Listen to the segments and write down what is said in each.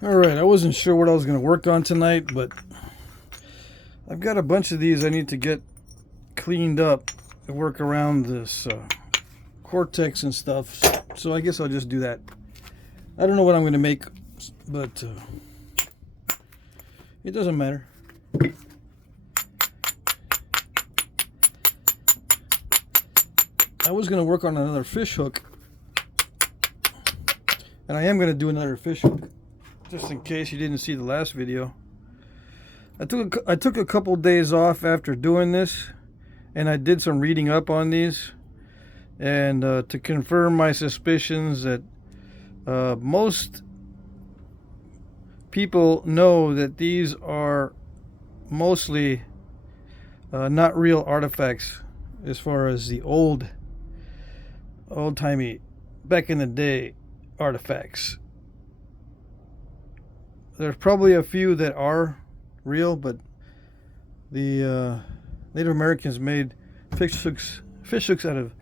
Alright, I wasn't sure what I was going to work on tonight, but I've got a bunch of these I need to get cleaned up and work around this cortex and stuff. So I guess I'll just do that. I don't know what I'm going to make, but it doesn't matter. I was going to work on another fish hook, and I am going to do another fish hook, just in case you didn't see the last video. I took a couple days off after doing this, and I did some reading up on these, and to confirm my suspicions that most people know that these are mostly not real artifacts, as far as the old-timey, back in the day artifacts. There's probably a few that are real, but the Native Americans made fish hooks out of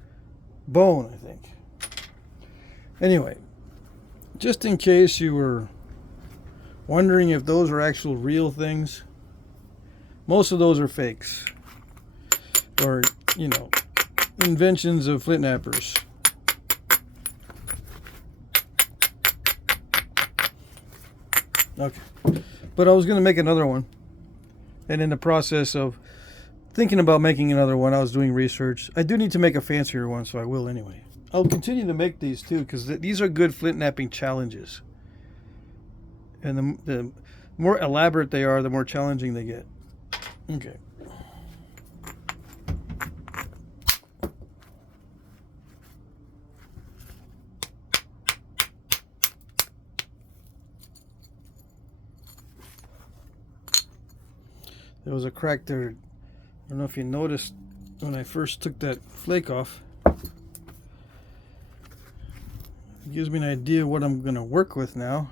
bone, I think. Anyway, just in case you were wondering if those are actual real things, most of those are fakes, or, you know, inventions of flintknappers. Okay, but I was going to make another one, and in the process of thinking about making another one, I was doing research. I do need to make a fancier one, so I will anyway. I'll continue to make these too, because these are good flintknapping challenges, and the more elaborate they are, the more challenging they get. Okay. There was a crack there. I don't know if you noticed when I first took that flake off. It gives me an idea what I'm going to work with now.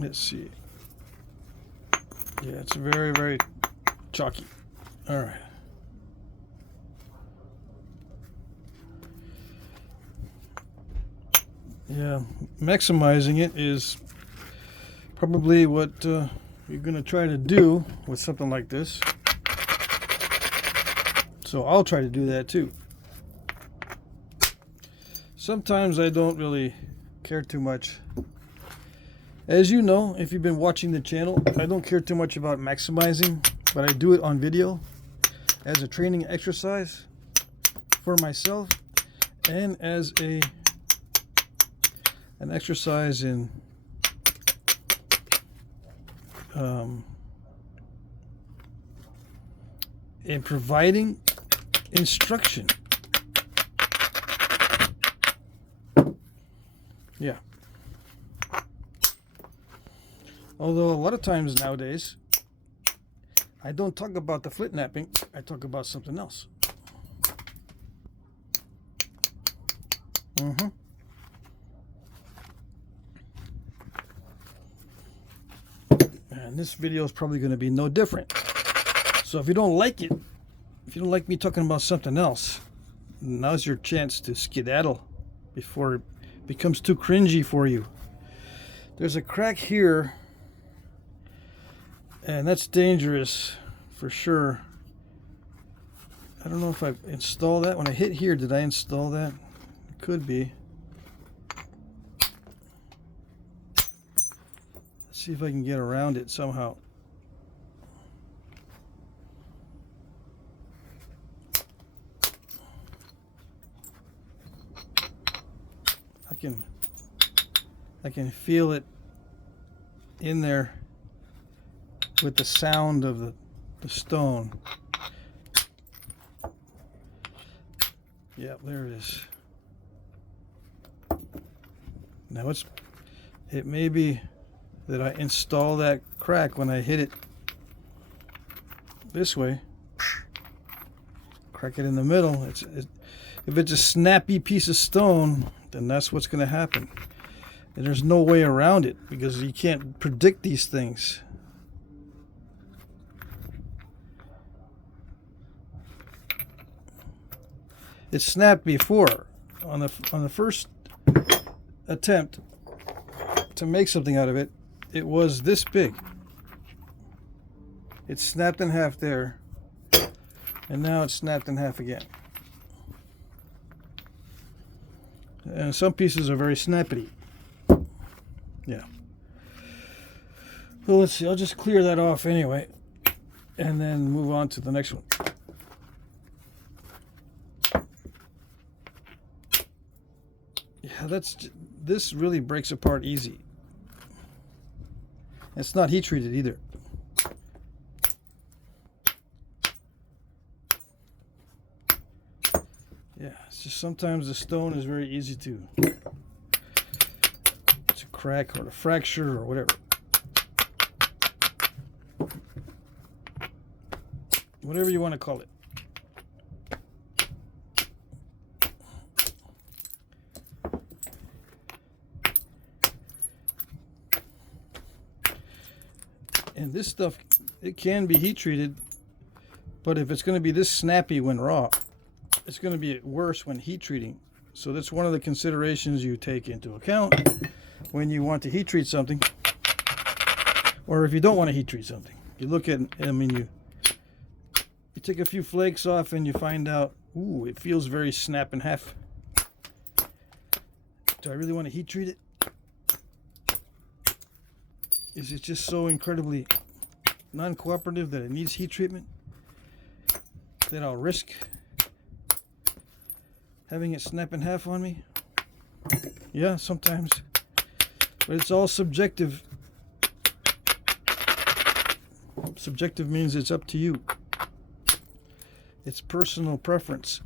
Let's see. Yeah, it's very, very chalky. All right. Yeah, maximizing it is probably what you're going to try to do with something like this. So I'll try to do that too. Sometimes I don't really care too much. As you know, if you've been watching the channel, I don't care too much about maximizing, but I do it on video as a training exercise for myself, and as an exercise in providing instruction. Yeah. Although a lot of times nowadays, I don't talk about the flintknapping, I talk about something else. And this video is probably going to be no different. So if you don't like it, if you don't like me talking about something else, now's your chance to skedaddle before it becomes too cringy for you. There's a crack here, and that's dangerous for sure. I don't know if I've installed that. When I hit here, did I install that? It could be. Let's see if I can get around it somehow. I can feel it in there with the sound of the stone. Yeah, there it is. Now it may be that I install that crack when I hit it this way. Crack it in the middle. If it's a snappy piece of stone, then that's what's going to happen. And there's no way around it, because you can't predict these things. It snapped before on the first attempt. to make something out of it, it was this big. It snapped in half there, and now it's snapped in half again. And some pieces are very snappy. Yeah. Well, let's see. I'll just clear that off anyway, and then move on to the next one. Yeah, this really breaks apart easy. It's not heat treated either. Yeah, it's just sometimes the stone is very easy to crack or to fracture or whatever. Whatever you want to call it. And this stuff, it can be heat treated, but if it's going to be this snappy when raw, it's going to be worse when heat treating. So that's one of the considerations you take into account when you want to heat treat something, or if you don't want to heat treat something. You look at, I mean, you take a few flakes off and you find out, ooh, it feels very snap in half. Do I really want to heat treat it? Is it just so incredibly non-cooperative that it needs heat treatment that I'll risk having it snap in half on me? Yeah, sometimes. But it's all subjective. Subjective means it's up to you. It's personal preference.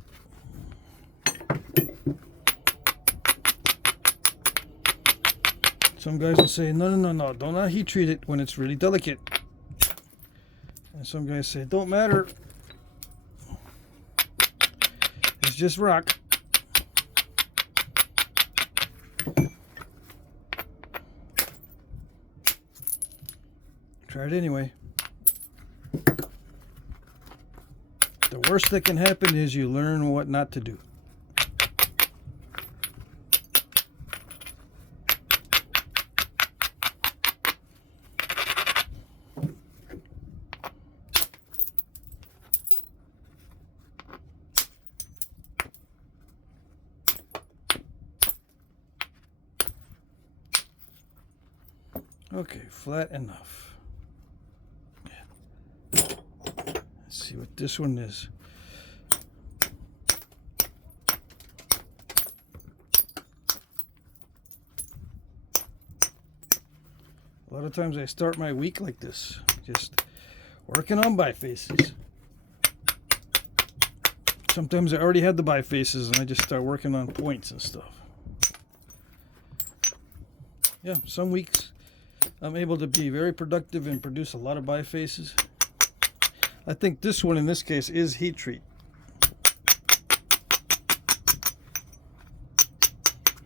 Some guys will say, no, do not heat treat it when it's really delicate. And some guys say, don't matter. It's just rock. Try it anyway. The worst that can happen is you learn what not to do. Okay, flat enough. Yeah. Let's see what this one is. A lot of times I start my week like this, just working on bifaces. Sometimes I already had the bifaces and I just start working on points and stuff. Yeah, some weeks I'm able to be very productive and produce a lot of bifaces. I think this one in this case is heat treat.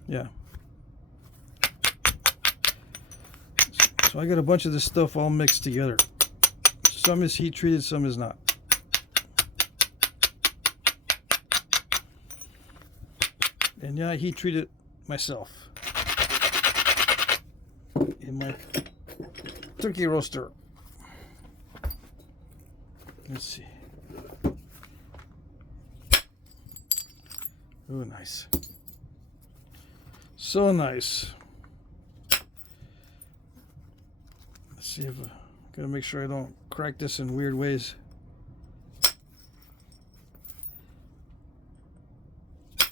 Yeah. So I got a bunch of this stuff all mixed together. Some is heat treated, some is not. And yeah, I heat treat it myself in my turkey roaster. Let's see. Oh, nice. So nice. Let's see if I gotta make sure I don't crack this in weird ways.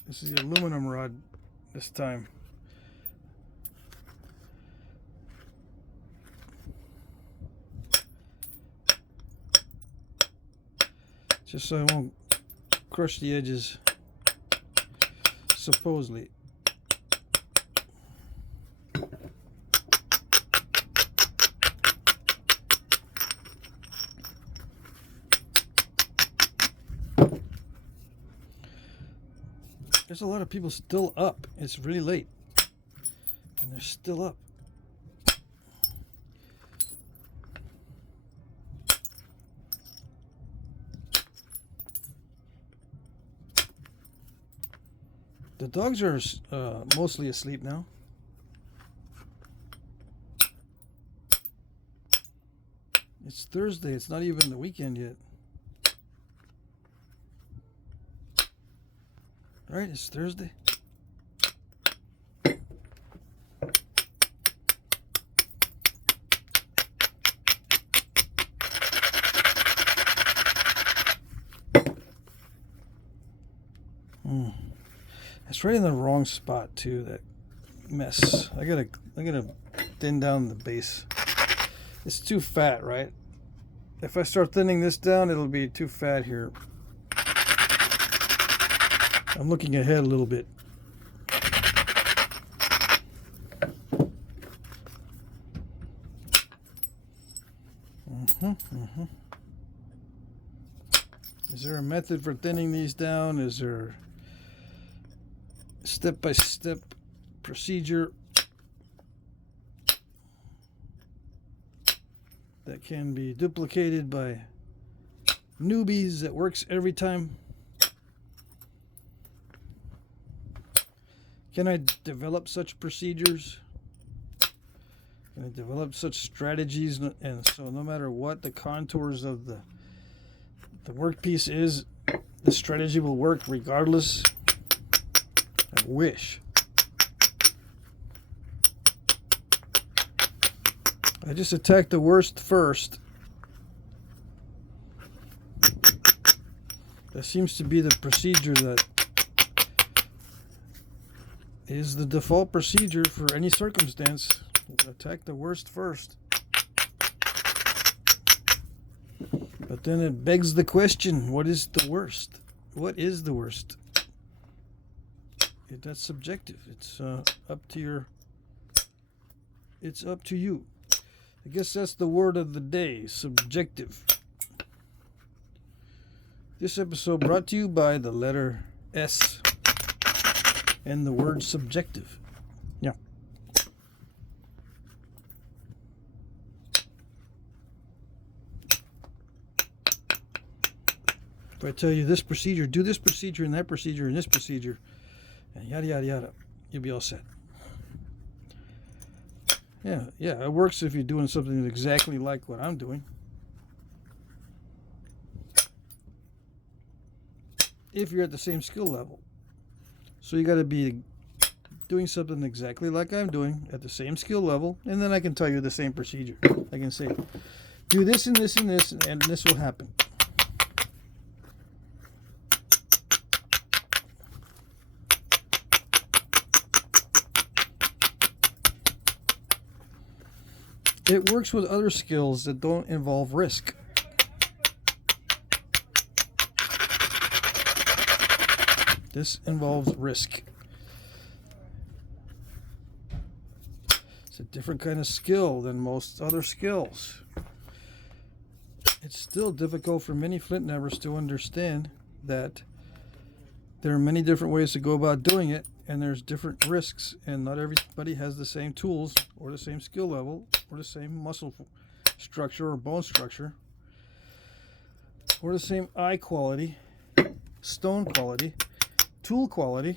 This is the aluminum rod this time. Just so I won't crush the edges, supposedly. There's a lot of people still up. It's really late, and they're still up. The dogs are mostly asleep now. It's Thursday. It's not even the weekend yet. Right? It's Thursday. It's right in the wrong spot too. That mess. I gotta thin down the base. It's too fat, right? If I start thinning this down, it'll be too fat here. I'm looking ahead a little bit. Is there a method for thinning these down? Is there step-by-step procedure that can be duplicated by newbies that works every time? Can I develop such procedures? Can I develop such strategies? And so no matter what the contours of the workpiece is, the strategy will work regardless? I wish. I just attacked the worst first. That seems to be the procedure that is the default procedure for any circumstance. Attack the worst first. But then it begs the question, what is the worst? What is the worst? That's subjective. It's up to you. I guess that's the word of the day, subjective. This episode brought to you by the letter S and the word subjective. Yeah. If I tell you this procedure, do this procedure and that procedure and this procedure, and yada yada yada, you'll be all set. Yeah, it works if you're doing something exactly like what I'm doing. If you're at the same skill level. So you got to be doing something exactly like I'm doing at the same skill level, and then I can tell you the same procedure. I can say, do this and this and this, and this will happen. It works with other skills that don't involve risk. This involves risk. It's a different kind of skill than most other skills. It's still difficult for many flint knappers to understand that there are many different ways to go about doing it, and there's different risks, and not everybody has the same tools or the same skill level or the same muscle structure or bone structure or the same eye quality, stone quality, tool quality,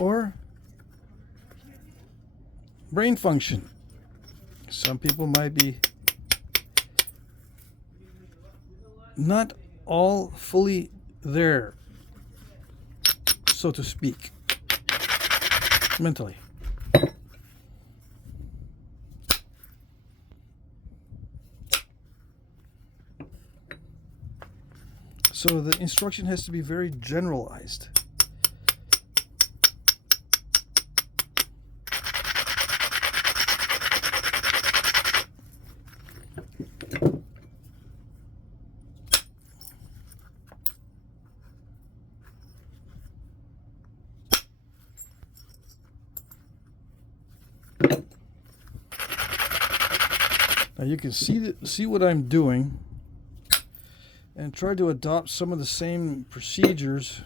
or brain function. Some people might be not all fully there, so to speak, mentally. So the instruction has to be very generalized. Now you can see what I'm doing and try to adopt some of the same procedures.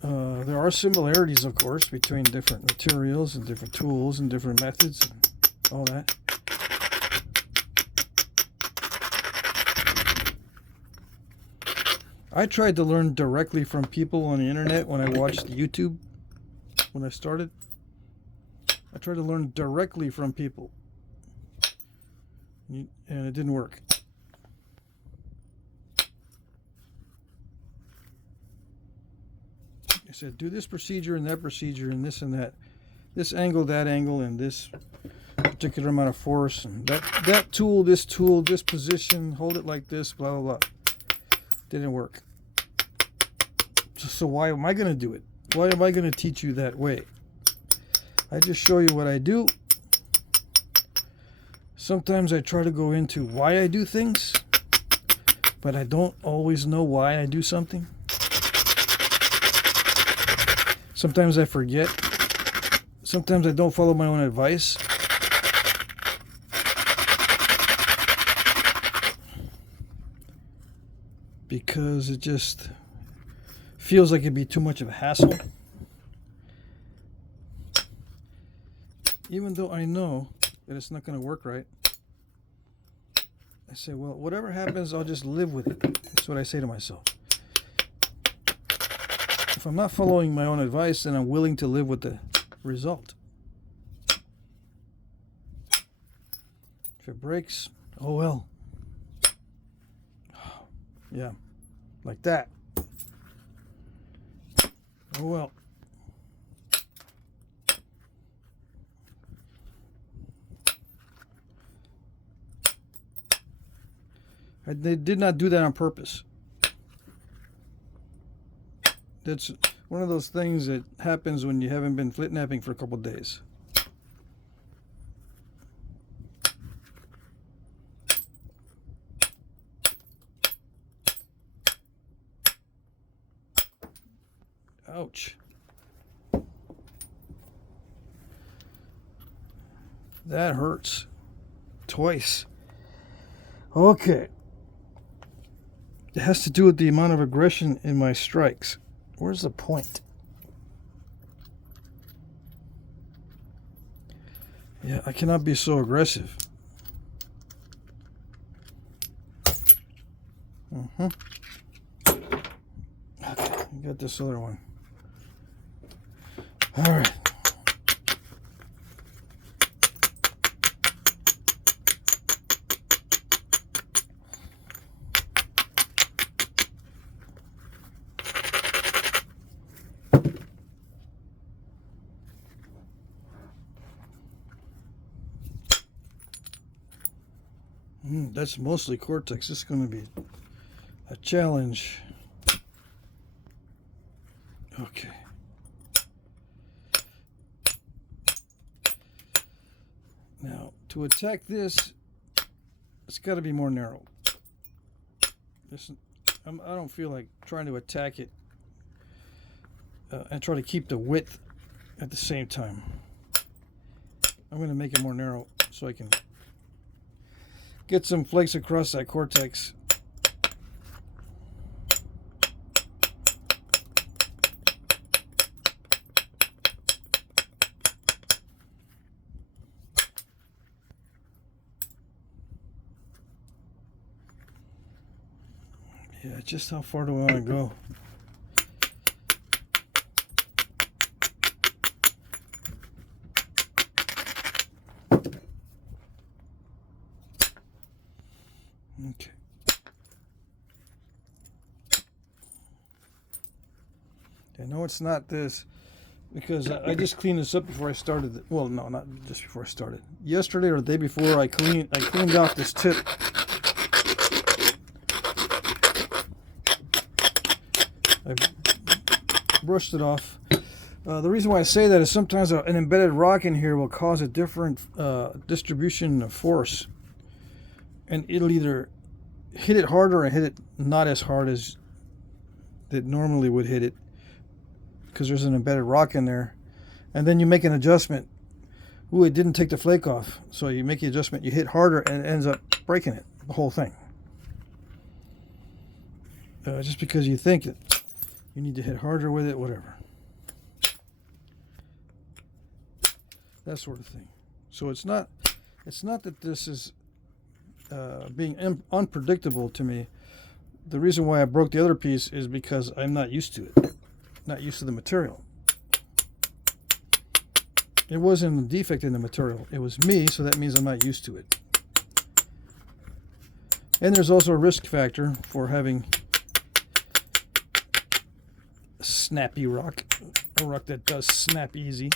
There are similarities, of course, between different materials and different tools and different methods and all that. I tried to learn directly from people on the internet when I watched YouTube when I started. I tried to learn directly from people and it didn't work. I said, do this procedure and that procedure and this and that. This angle, that angle, and this particular amount of force. And that tool, this position, hold it like this, blah, blah, blah. Didn't work. So why am I going to do it? Why am I going to teach you that way? I just show you what I do. Sometimes I try to go into why I do things, but I don't always know why I do something. Sometimes I forget. Sometimes I don't follow my own advice. Because it just feels like it'd be too much of a hassle. Even though I know that it's not going to work right. I say, well, whatever happens, I'll just live with it. That's what I say to myself. If I'm not following my own advice, then I'm willing to live with the result. If it breaks, oh well. Yeah, like that. Oh well. They did not do that on purpose. That's one of those things that happens when you haven't been Flintknapping for a couple of days. Ouch. That hurts. Twice. Okay. It has to do with the amount of aggression in my strikes. Where's the point? Yeah, I cannot be so aggressive. Okay, I got this other one. All right. That's mostly cortex. This is going to be a challenge. Okay. Now, to attack this, it's got to be more narrow. I don't feel like trying to attack it and try to keep the width at the same time. I'm going to make it more narrow so I can get some flakes across that cortex. Yeah, just how far do I want to go? Okay. I know it's not this because I just cleaned this up before I started. Well, no, not just before I started. Yesterday or the day before, I cleaned off this tip. I brushed it off. The reason why I say that is sometimes an embedded rock in here will cause a different distribution of force. And it'll either hit it harder or hit it not as hard as it normally would hit it because there's an embedded rock in there. And then you make an adjustment. Ooh, it didn't take the flake off. So you make the adjustment, you hit harder, and it ends up breaking it, the whole thing. Just because you think it, you need to hit harder with it, whatever. That sort of thing. So it's not that this is being unpredictable to me. The reason why I broke the other piece is because I'm not used to it. Not used to the material. It wasn't a defect in the material. It was me, so that means I'm not used to it. And there's also a risk factor for having a snappy rock, a rock that does snap easy,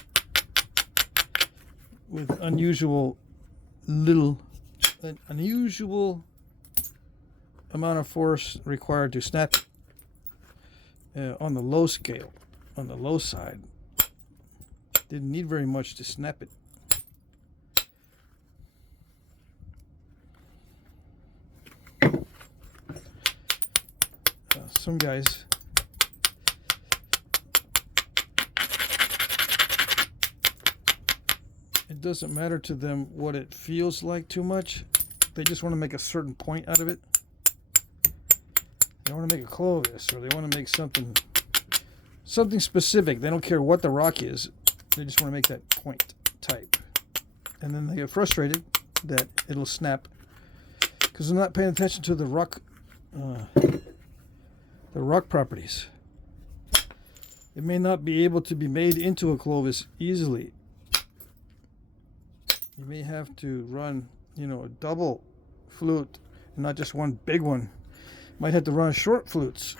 with unusual amount of force required to snap on the low scale, on the low side. Didn't need very much to snap it. Some guys it doesn't matter to them what it feels like too much. They just want to make a certain point out of it. They want to make a Clovis, or they want to make something specific. They don't care what the rock is. They just want to make that point type. And then they get frustrated that it'll snap because they're not paying attention to the rock properties. It may not be able to be made into a Clovis easily. You may have to run, a double flute and not just one big one. Might have to run short flutes.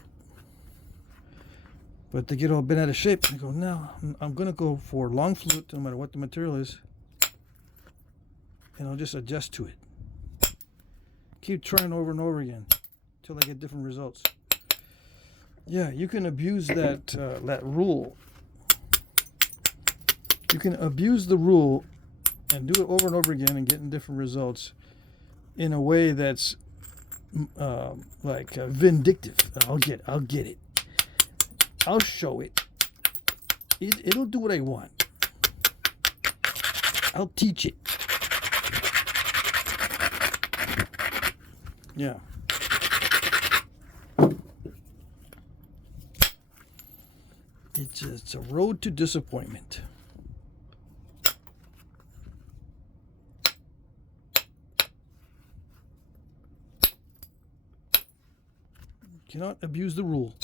But they get all bent out of shape. I go, no, I'm going to go for long flute no matter what the material is. And I'll just adjust to it. Keep trying over and over again until I get different results. Yeah, you can abuse that rule. You can abuse the rule and do it over and over again and getting different results in a way that's vindictive. I'll get it. I'll show it. It'll do what I want. I'll teach it. Yeah. It's a road to disappointment. Cannot abuse the rule.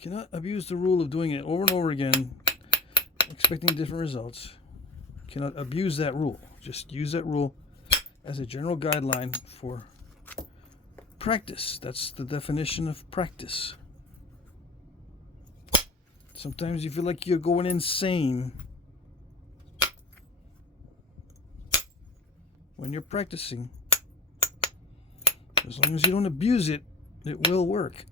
Cannot abuse the rule of doing it over and over again, expecting different results. Cannot abuse that rule. Just use that rule as a general guideline for practice. That's the definition of practice. Sometimes you feel like you're going insane when you're practicing. As long as you don't abuse it, it will work.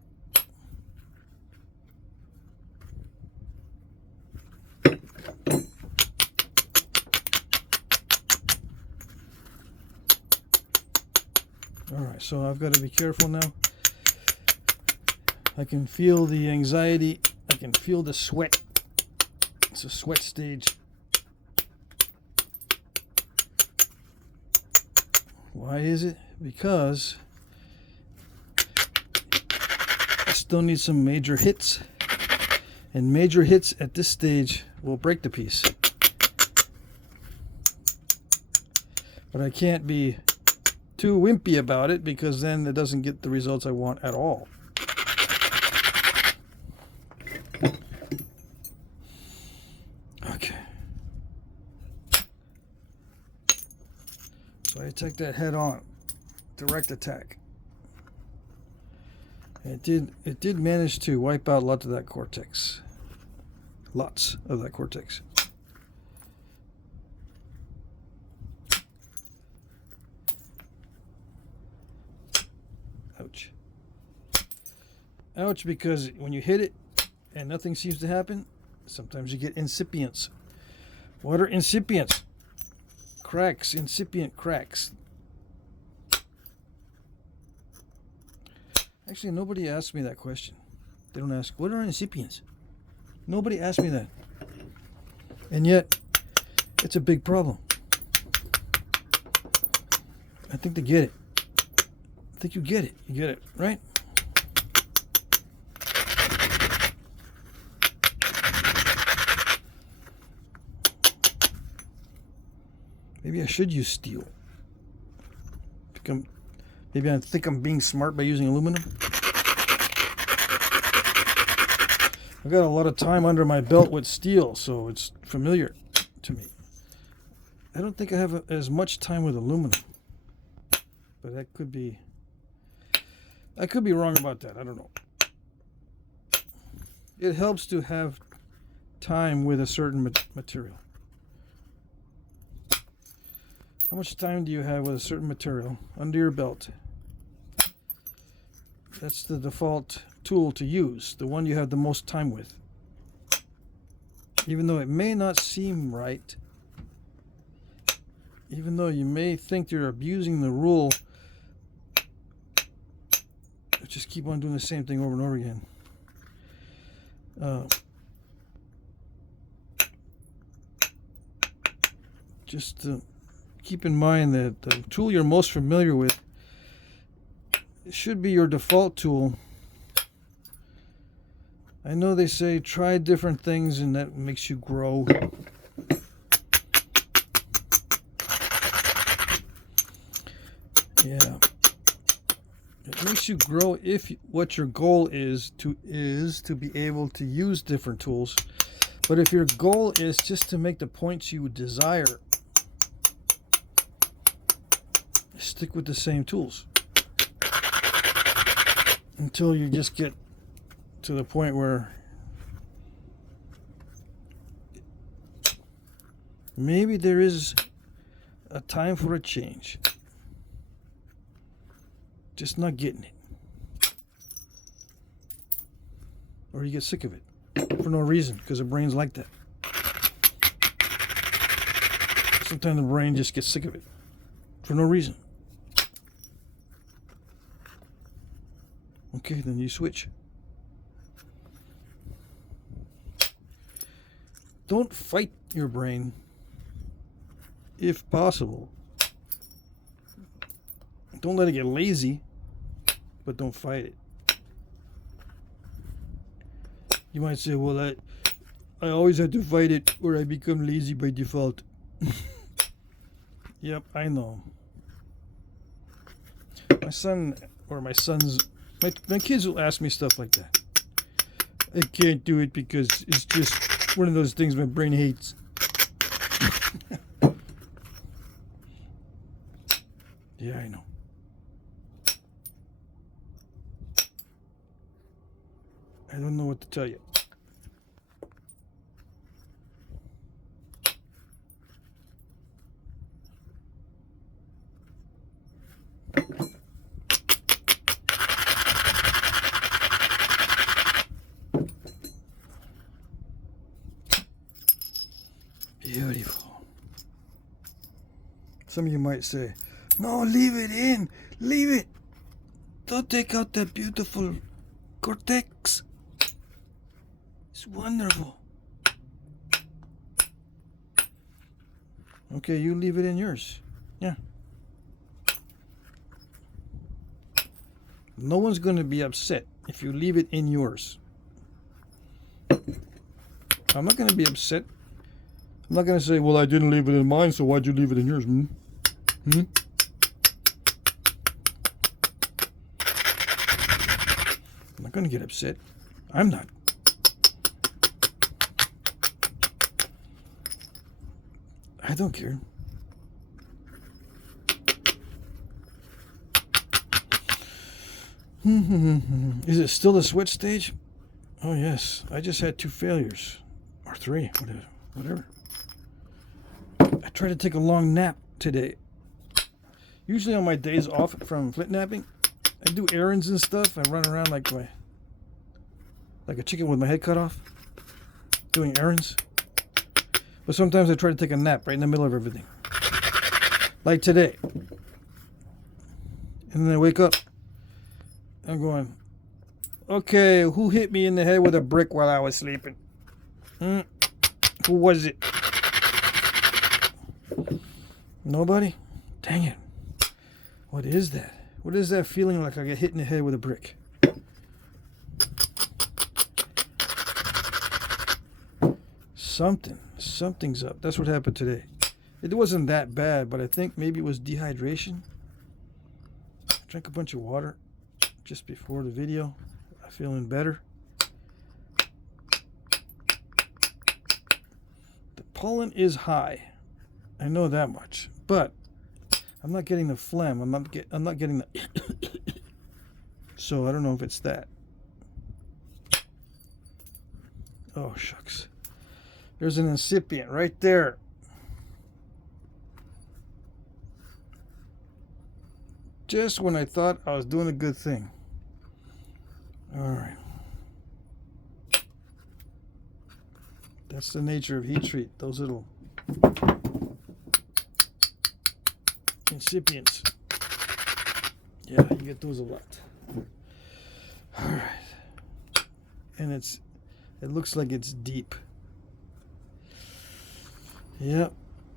Alright, so I've got to be careful now. I can feel the anxiety. I can feel the sweat. It's a sweat stage. Why is it? Because I still need some major hits. And major hits at this stage will break the piece. But I can't be too wimpy about it because then it doesn't get the results I want at all. Okay. So I attack that head on. Direct attack. It did manage to wipe out lots of that cortex. Lots of that cortex. Ouch. Ouch, because when you hit it and nothing seems to happen, sometimes you get incipients. What are incipients? Cracks, incipient cracks. Actually, nobody asked me that question. They don't ask, what are incipients? Nobody asked me that. And yet, it's a big problem. I think they get it. I think you get it. You get it, right? Maybe I should use steel. Maybe I think I'm being smart by using aluminum. I've got a lot of time under my belt with steel, so it's familiar to me. I don't think I have as much time with aluminum, but that could be I could be wrong about that. I don't know. It helps to have time with a certain material. How much time do you have with a certain material under your belt? That's the default tool to use, the one you have the most time with. Even though it may not seem right, even though you may think you're abusing the rule, just keep on doing the same thing over and over again. Just keep in mind that the tool you're most familiar with should be your default tool. I know they say try different things and that makes you grow. Yeah. It makes you grow if what your goal is to be able to use different tools. But if your goal is just to make the points you desire, stick with the same tools until you just get to the point where maybe there is a time for a change. Just not getting it. Or you get sick of it for no reason, because the brain's like that. Sometimes the brain just gets sick of it for no reason. Okay, then you switch. Don't fight your brain if possible. Don't let it get lazy, but don't fight it. You might say, well, I always have to fight it or I become lazy by default. Yep, I know. My kids will ask me stuff like that. I can't do it because it's just one of those things my brain hates. Yeah, I know. I don't know what to tell you. Beautiful. Some of you might say, no, leave it in. Leave it. Don't take out that beautiful cortex. It's wonderful. Okay, you leave it in yours. Yeah. No one's going to be upset if you leave it in yours. I'm not going to be upset. I'm not going to say, well, I didn't leave it in mine, so why'd you leave it in yours? I'm not going to get upset. I'm not. I don't care. Is it still the sweat stage? Oh yes, I just had 2 failures. Or 3, whatever. I tried to take a long nap today. Usually on my days off from Flintknapping, I do errands and stuff. I run around like a chicken with my head cut off, doing errands. But sometimes I try to take a nap right in the middle of everything. Like today. And then I wake up. I'm going, okay, who hit me in the head with a brick while I was sleeping? Who was it? Nobody? Dang it. What is that? What is that feeling like I get hit in the head with a brick? Something's up. That's what happened today. It wasn't that bad, but I think maybe it was dehydration. I drank a bunch of water just before the video. I'm feeling better. The pollen is high. I know that much, but I'm not getting the phlegm. I'm not getting the So I don't know if it's that. Oh, shucks. There's an incipient right there. Just when I thought I was doing a good thing. All right. That's the nature of heat treat. Those little incipients. Yeah, you get those a lot. All right. And it looks like it's deep. Yep,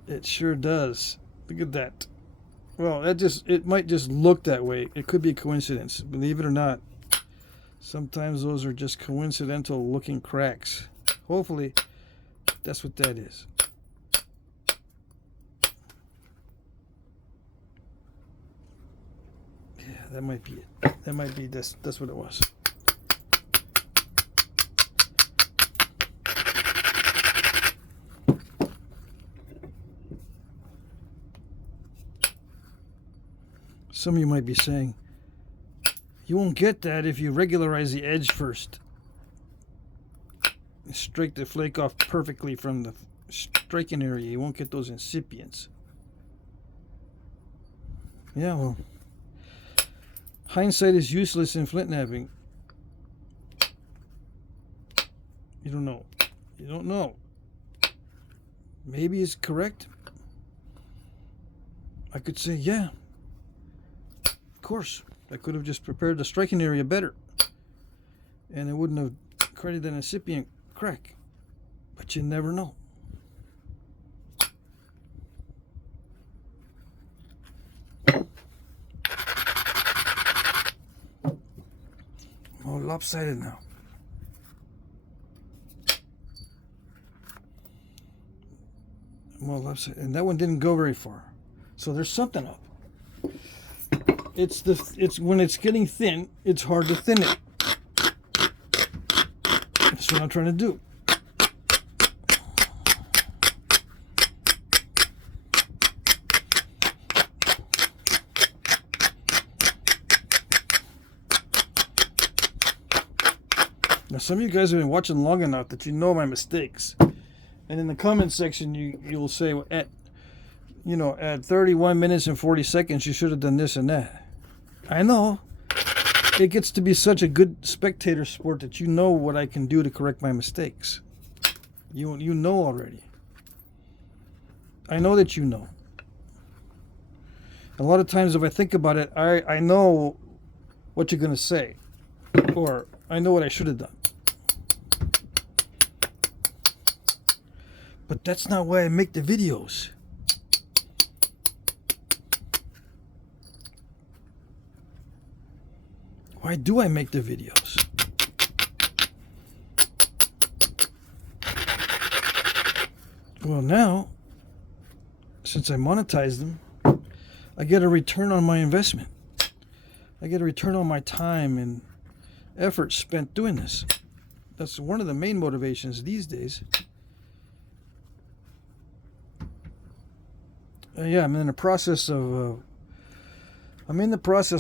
it sure does. Look at that. Well, it might just look that way. It could be a coincidence. Believe it or not, sometimes those are just coincidental looking cracks. Hopefully, that's what that is. Yeah, that might be it. That might be this. That's what it was. Some of you might be saying, you won't get that if you regularize the edge first. Strike the flake off perfectly from the striking area. You won't get those incipients. Yeah, well, hindsight is useless in flintknapping. You don't know. You don't know. Maybe it's correct. I could say, yeah. Of course, I could have just prepared the striking area better, and it wouldn't have created an incipient crack. But you never know. More lopsided now. More lopsided, and that one didn't go very far. So there's something up. It's when it's getting thin, it's hard to thin it. That's what I'm trying to do. Now, some of you guys have been watching long enough that you know my mistakes, and in the comment section, you'll say, well, at 31 minutes and 40 seconds, you should have done this and that. I know. It gets to be such a good spectator sport that you know what I can do to correct my mistakes. You know already. I know that you know. A lot of times if I think about it, I know what you're going to say. Or I know what I should have done. But that's not why I make the videos. Why do I make the videos? Well, now, since I monetize them, I get a return on my investment. I get a return on my time and effort spent doing this. That's one of the main motivations these days. Yeah, I'm in the process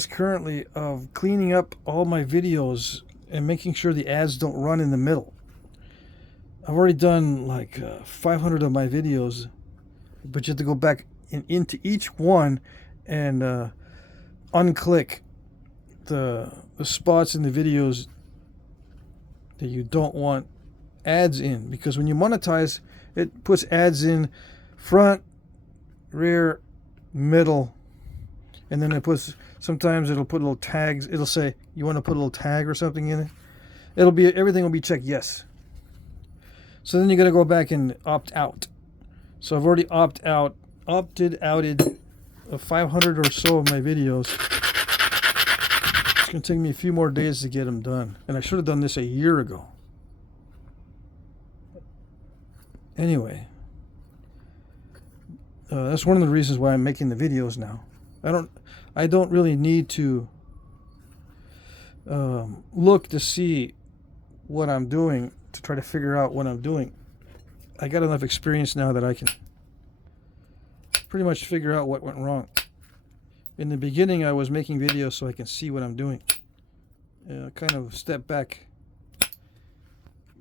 currently of cleaning up all my videos and making sure the ads don't run in the middle. I've already done like 500 of my videos, but you have to go back into each one and unclick the spots in the videos that you don't want ads in, because when you monetize, it puts ads in front, rear, middle, and then it puts, sometimes it'll put little tags. It'll say you want to put a little tag or something in it. Everything will be checked yes. So then you got to go back and opt out. So I've already opted outed 500 or so of my videos. It's going to take me a few more days to get them done, and I should have done this a year ago. Anyway, that's one of the reasons why I'm making the videos now. I don't really need to look to see what I'm doing to try to figure out what I'm doing. I got enough experience now that I can pretty much figure out what went wrong. In the beginning, I was making videos so I can see what I'm doing. kind of step back,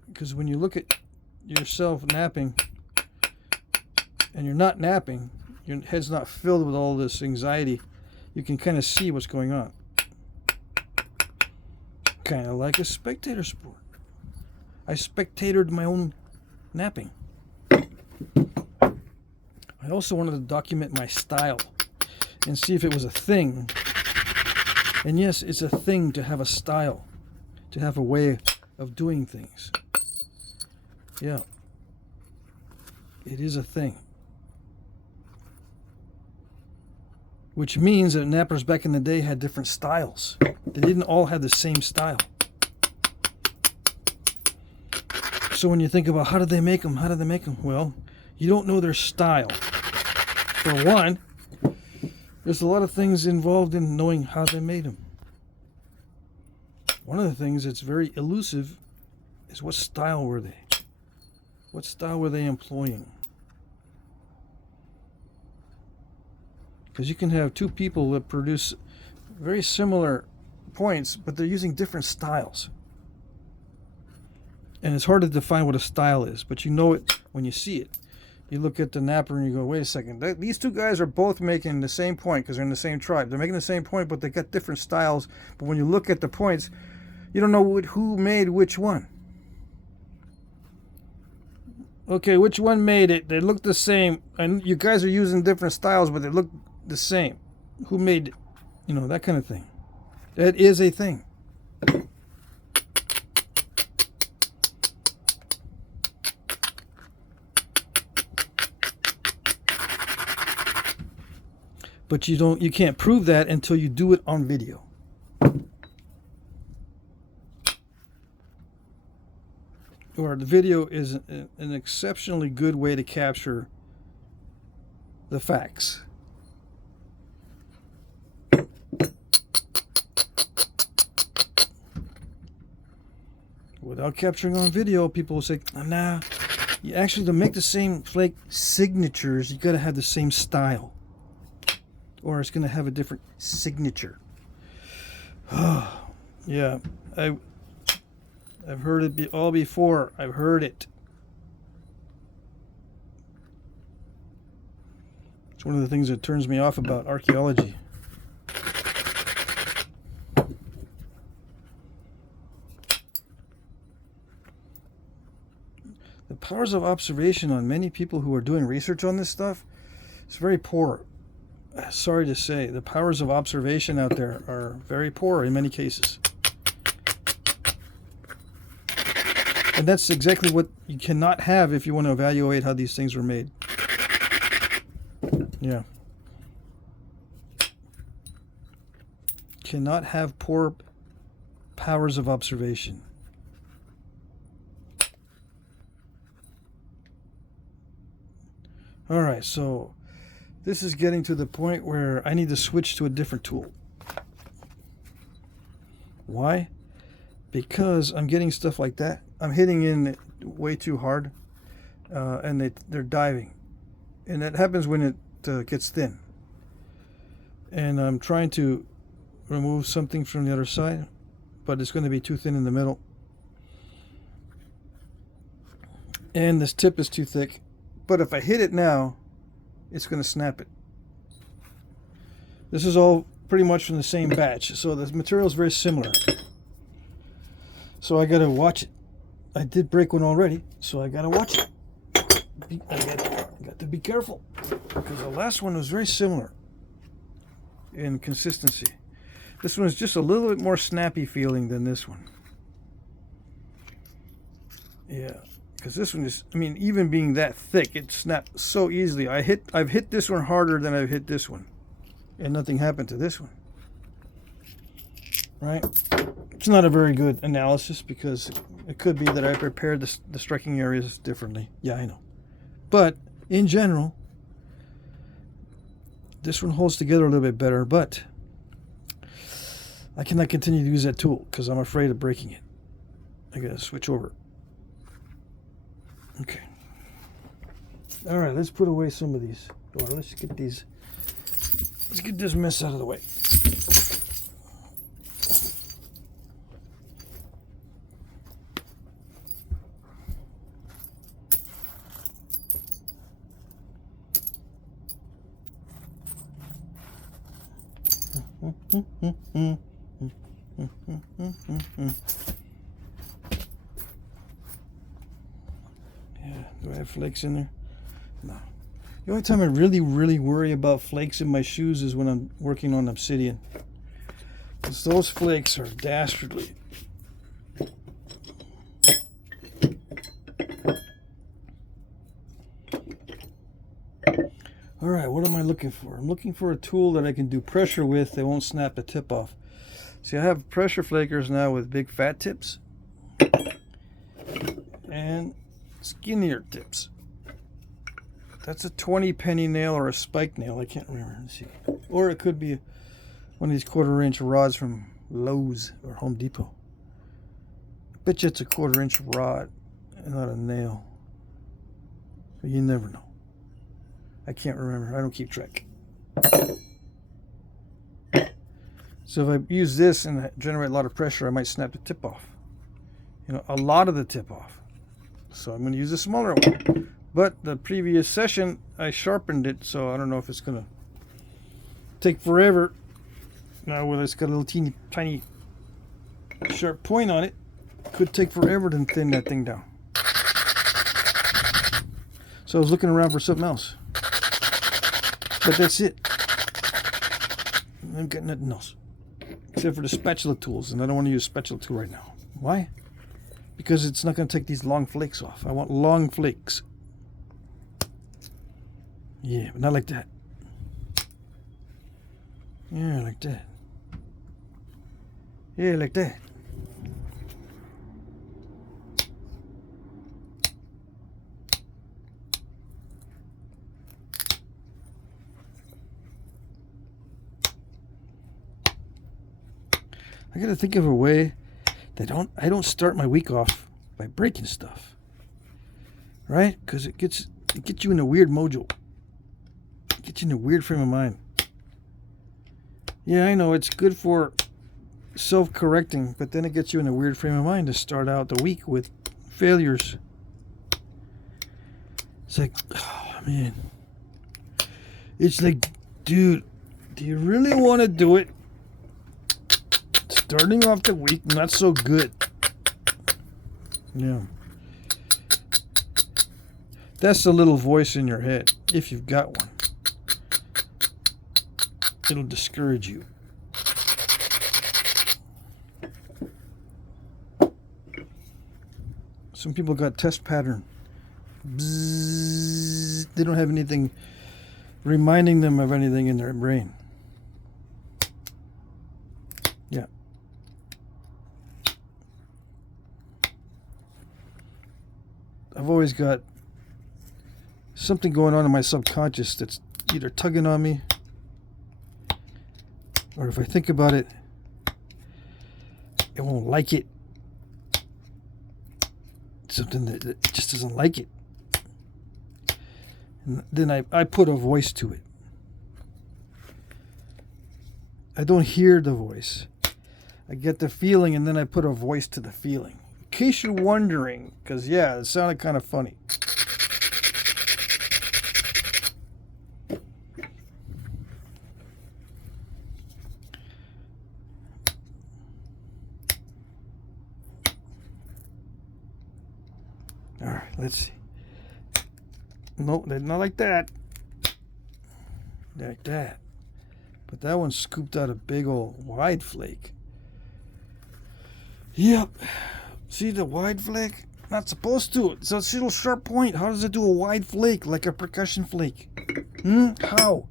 because when you look at yourself napping and you're not napping, your head's not filled with all this anxiety, you can kind of see what's going on. Kind of like a spectator sport. I spectatored my own napping. I also wanted to document my style and see if it was a thing. And yes, it's a thing to have a style, to have a way of doing things. Yeah, it is a thing. Which means that nappers back in the day had different styles. They didn't all have the same style. So when you think about how did they make them, well, you don't know their style. For one, there's a lot of things involved in knowing how they made them. One of the things that's very elusive is what style were they? What style were they employing? Because you can have two people that produce very similar points, but they're using different styles. And it's hard to define what a style is, but you know it when you see it. You look at the napper and you go, wait a second, these two guys are both making the same point because they're in the same tribe. They're making the same point, but they got different styles. But when you look at the points, you don't know who made which one. Okay, which one made it? They look the same. And you guys are using different styles, but they look the same. Who made it? You know, that kind of thing. That is a thing. But you can't prove that until you do it on video. Or the video is an exceptionally good way to capture the facts. Without capturing on video, people will say, nah, you actually, to make the same flake signatures, you got to have the same style. Or it's going to have a different signature. Yeah, I've heard it all before. I've heard it. It's one of the things that turns me off about archaeology. The powers of observation on many people who are doing research on this stuff is very poor. Sorry to say, the powers of observation out there are very poor in many cases. And that's exactly what you cannot have if you want to evaluate how these things were made. Yeah. Cannot have poor powers of observation. All right, so this is getting to the point where I need to switch to a different tool. Why? Because I'm getting stuff like that. I'm hitting in way too hard, and they're diving. And that happens when it gets thin. And I'm trying to remove something from the other side, but it's going to be too thin in the middle. And this tip is too thick. But if I hit it now, it's going to snap it. This is all pretty much from the same batch, so the material is very similar. So I got to watch it. I did break one already, so I got to watch it. I got to be careful, because the last one was very similar in consistency. This one is just a little bit more snappy feeling than this one. Yeah. Because this one is, I mean, even being that thick, it snapped so easily. I've hit this one harder than I've hit this one. And nothing happened to this one. Right? It's not a very good analysis because it could be that I prepared the striking areas differently. Yeah, I know. But, in general, this one holds together a little bit better, but I cannot continue to use that tool because I'm afraid of breaking it. I gotta switch over. Okay. All right, let's put away some of these. Or let's get these. Let's get this mess out of the way. Do I have flakes in there? No. The only time I really worry about flakes in my shoes is when I'm working on Obsidian. Because those flakes are dastardly. Alright, what am I looking for? I'm looking for a tool that I can do pressure with that won't snap the tip off. See, I have pressure flakers now with big fat tips and skinnier tips. That's a 20 penny nail or a spike nail, I can't remember. Let's see. Or it could be one of these 1/4 inch rods from Lowe's or Home Depot. I bet you it's a 1/4 inch rod and not a nail. But you never know. I can't remember. I don't keep track. So if I use this and generate a lot of pressure, I might snap the tip off. You know, a lot of the tip off. So I'm going to use a smaller one. But the previous session, I sharpened it, so I don't know if it's going to take forever. Now, whether it's got a little teeny tiny sharp point on it, could take forever to thin that thing down. So I was looking around for something else. But that's it. I've got nothing else. Except for the spatula tools, and I don't want to use a spatula tool right now. Why? Because it's not going to take these long flakes off. I want long flakes. Yeah, but not like that. Yeah, like that. Yeah, like that. I gotta think of a way that I don't start my week off by breaking stuff, right? Because it gets you in a weird mojo. It gets you in a weird frame of mind. Yeah, I know it's good for self-correcting, but then it gets you in a weird frame of mind to start out the week with failures. It's like, oh man. It's like, dude, do you really want to do it? Starting off the week, not so good. Yeah. That's the little voice in your head, if you've got one. It'll discourage you. Some people got test pattern. Bzzz. They don't have anything reminding them of anything in their brain. Yeah. I've always got something going on in my subconscious that's either tugging on me, or if I think about it, it won't like it. Something that just doesn't like it. And then I put a voice to it. I don't hear the voice. I get the feeling and then I put a voice to the feeling. In case you're wondering, because yeah, it sounded kind of funny. All right, let's see. Nope, not like that. Like that. But that one scooped out a big old wide flake. Yep. See the wide flake? Not supposed to. It's a little sharp point. How does it do a wide flake like a percussion flake? How?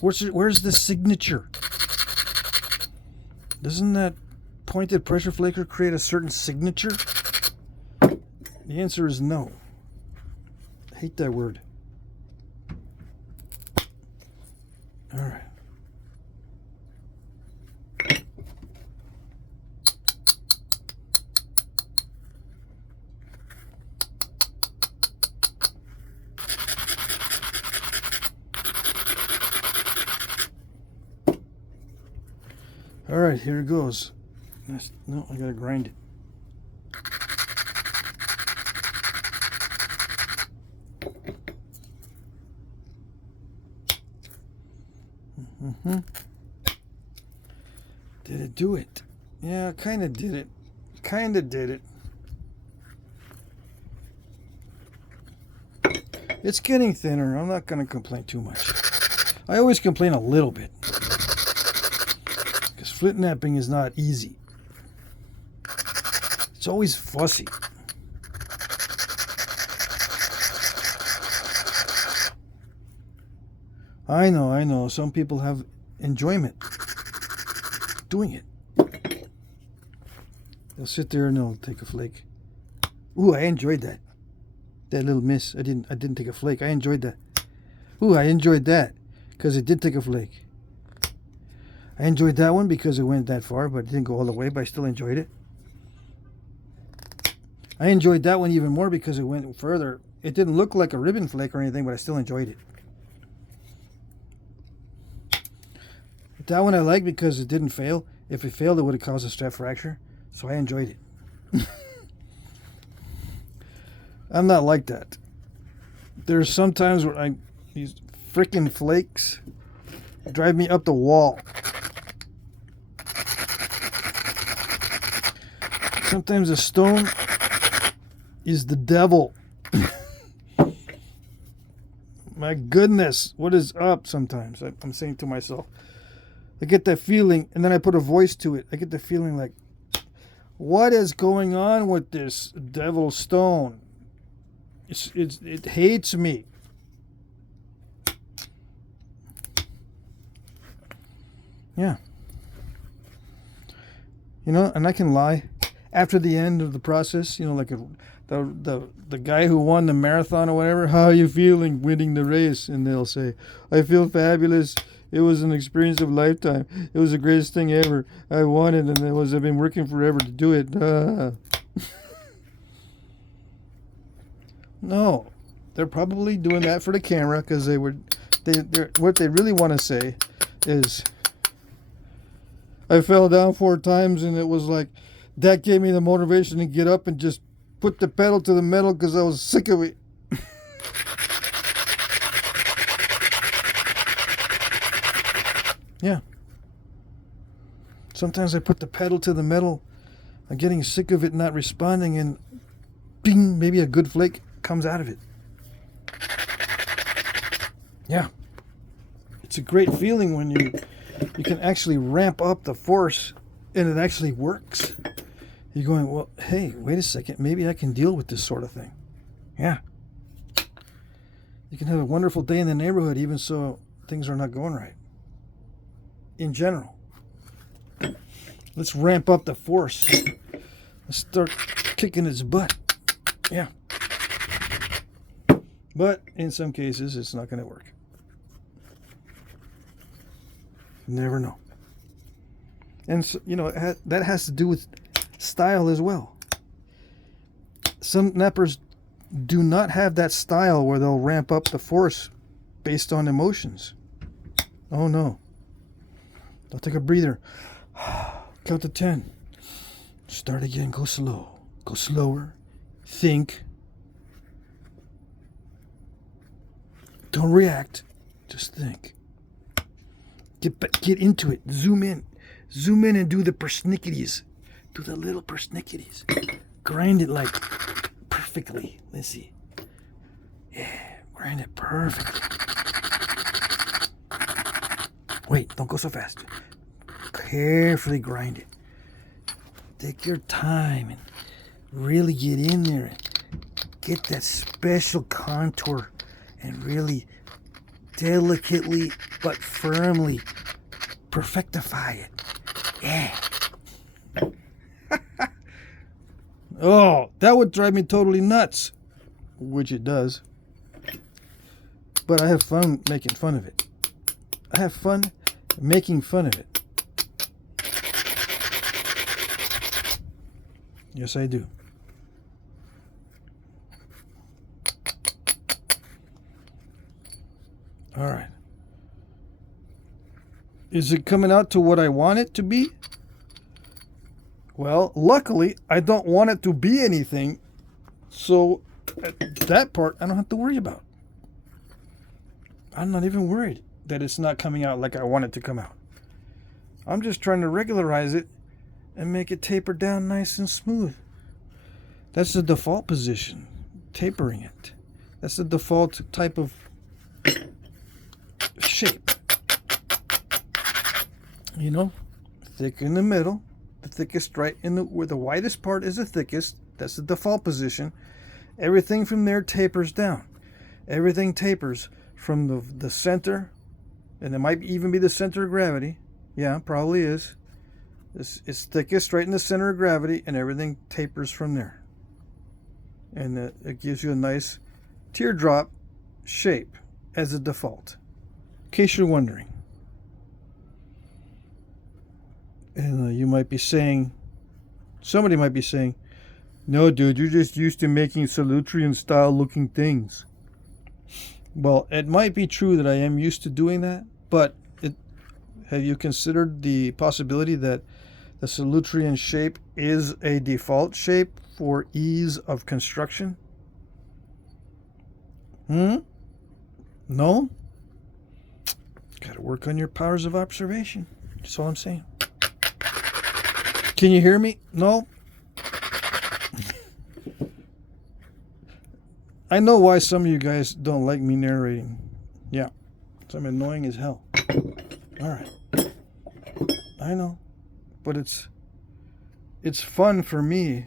Where's the signature? Doesn't that pointed pressure flaker create a certain signature? The answer is no. I hate that word. All right. All right, here it goes. No, I gotta grind it. Did it do it? Yeah, kind of did it. Kind of did it. It's getting thinner. I'm not going to complain too much. I always complain a little bit. Because Flintknapping is not easy. It's always fussy. I know. Some people have enjoyment doing it. They'll sit there and they'll take a flake. Ooh, I enjoyed that. That little miss. I didn't take a flake. I enjoyed that. Ooh, I enjoyed that because it did take a flake. I enjoyed that one because it went that far, but it didn't go all the way, but I still enjoyed it. I enjoyed that one even more because it went further. It didn't look like a ribbon flake or anything, but I still enjoyed it. That one I like because it didn't fail. If it failed, it would have caused a strap fracture. So I enjoyed it. I'm not like that. There's some times where these freaking flakes drive me up the wall. Sometimes a stone is the devil. My goodness, what is up sometimes? I'm saying to myself. I get that feeling, and then I put a voice to it. I get the feeling like, what is going on with this devil stone? It hates me. Yeah. You know, and I can lie. After the end of the process, you know, like the guy who won the marathon or whatever, how are you feeling winning the race? And they'll say, I feel fabulous. It was an experience of a lifetime. It was the greatest thing ever. I won it, and I've been working forever to do it. No, they're probably doing that for the camera because what they really want to say is, I fell down 4 times, and it was like that gave me the motivation to get up and just put the pedal to the metal because I was sick of it. Yeah. Sometimes I put the pedal to the metal. I'm getting sick of it not responding, and bing, maybe a good flake comes out of it. Yeah. It's a great feeling when you can actually ramp up the force and it actually works. You're going, well, hey, wait a second. Maybe I can deal with this sort of thing. Yeah. You can have a wonderful day in the neighborhood even so things are not going right. In general. Let's ramp up the force. Let's start kicking its butt. Yeah. But in some cases, it's not going to work. You never know. And so, you know, that has to do with style as well. Some nappers do not have that style where they'll ramp up the force based on emotions. Oh no. I'll take a breather. Count to 10. Start again. Go slow. Go slower. Think. Don't react. Just think. Get into it. Zoom in. Zoom in and do the persnickities. Do the little persnickities. Grind it like perfectly. Let's see. Yeah. Grind it perfectly. Wait, don't go so fast. Carefully grind it. Take your time and really get in there and get that special contour and really delicately but firmly perfectify it. Yeah. Oh, that would drive me totally nuts. Which it does. But I have fun making fun of it. I have fun making fun of it. Yes, I do. All right. Is it coming out to what I want it to be? Well, luckily, I don't want it to be anything. So that part I don't have to worry about. I'm not even worried. that it's not coming out like I want it to come out. I'm just trying to regularize it and make it taper down nice and smooth. That's the default position, tapering it. That's the default type of shape. You know, thick in the middle, the thickest right in the, where the widest part is the thickest. That's the default position. Everything from there tapers down. Everything tapers from the center, and it might even be the center of gravity. Yeah, probably is. It's thickest right in the center of gravity, and everything tapers from there. And it gives you a nice teardrop shape as a default, in case you're wondering. And you might be saying, somebody might be saying, no, dude, you're just used to making Solutrean style looking things. Well, it might be true that I am used to doing that, but have you considered the possibility that the Solutrean shape is a default shape for ease of construction? No? Gotta work on your powers of observation. That's all I'm saying. Can you hear me? No? I know why some of you guys don't like me narrating. Yeah. So I'm annoying as hell. Alright. I know. But it's fun for me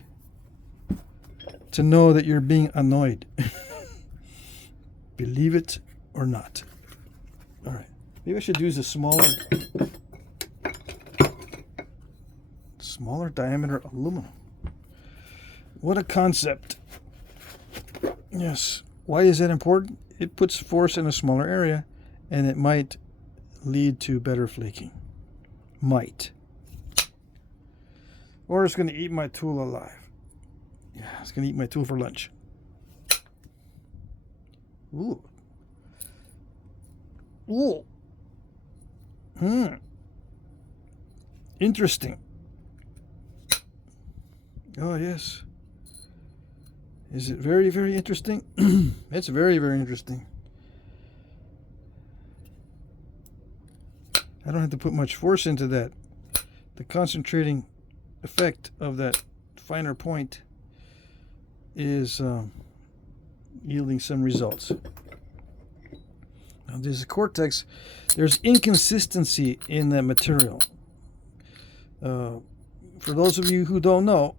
to know that you're being annoyed. Believe it or not. Alright. Maybe I should use a smaller diameter aluminum. What a concept. Yes. Why is that important? It puts force in a smaller area, and it might lead to better flaking. Might. Or it's going to eat my tool alive. Yeah, it's going to eat my tool for lunch. Ooh. Ooh. Interesting. Oh, yes. Is it very, very interesting? It's very, very interesting. I don't have to put much force into that. The concentrating effect of that finer point is yielding some results. Now, there's a cortex. There's inconsistency in that material. For those of you who don't know,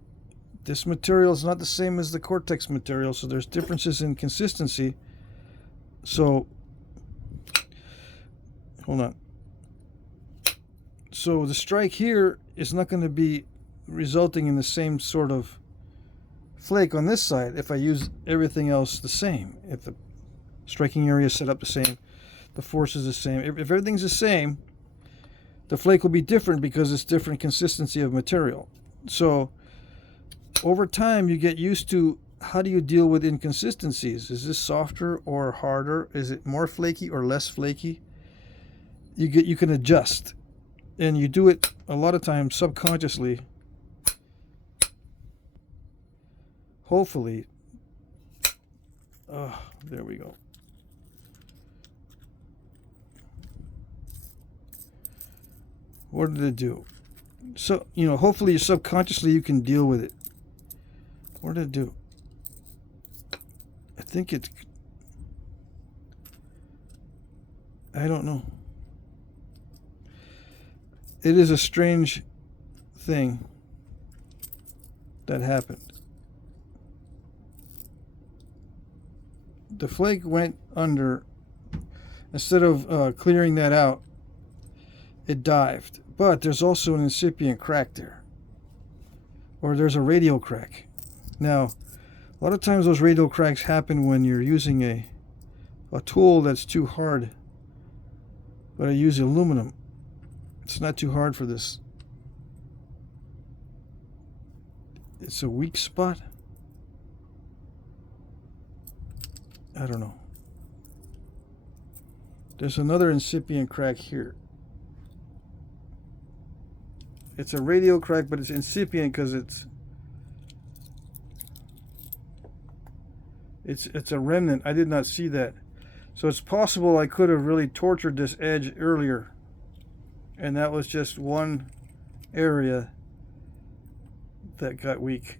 this material is not the same as the cortex material, so there's differences in consistency. So, hold on. So the strike here is not going to be resulting in the same sort of flake on this side if I use everything else the same. If the striking area is set up the same, the force is the same. If everything's the same, the flake will be different because it's different consistency of material. So over time, you get used to how do you deal with inconsistencies. Is this softer or harder? Is it more flaky or less flaky? You can adjust, and you do it a lot of times subconsciously. Hopefully, there we go. What did it do? So, hopefully subconsciously you can deal with it. What did it do? I think I don't know. It is a strange thing that happened. The flake went under. Instead of clearing that out, it dived. But there's also an incipient crack there. Or there's a radial crack. Now, a lot of times those radial cracks happen when you're using a tool that's too hard. But I use aluminum. It's not too hard for this. It's a weak spot. I don't know. There's another incipient crack here. It's a radial crack, but it's incipient because it's a remnant. I did not see that. So it's possible I could have really tortured this edge earlier, and that was just one area that got weak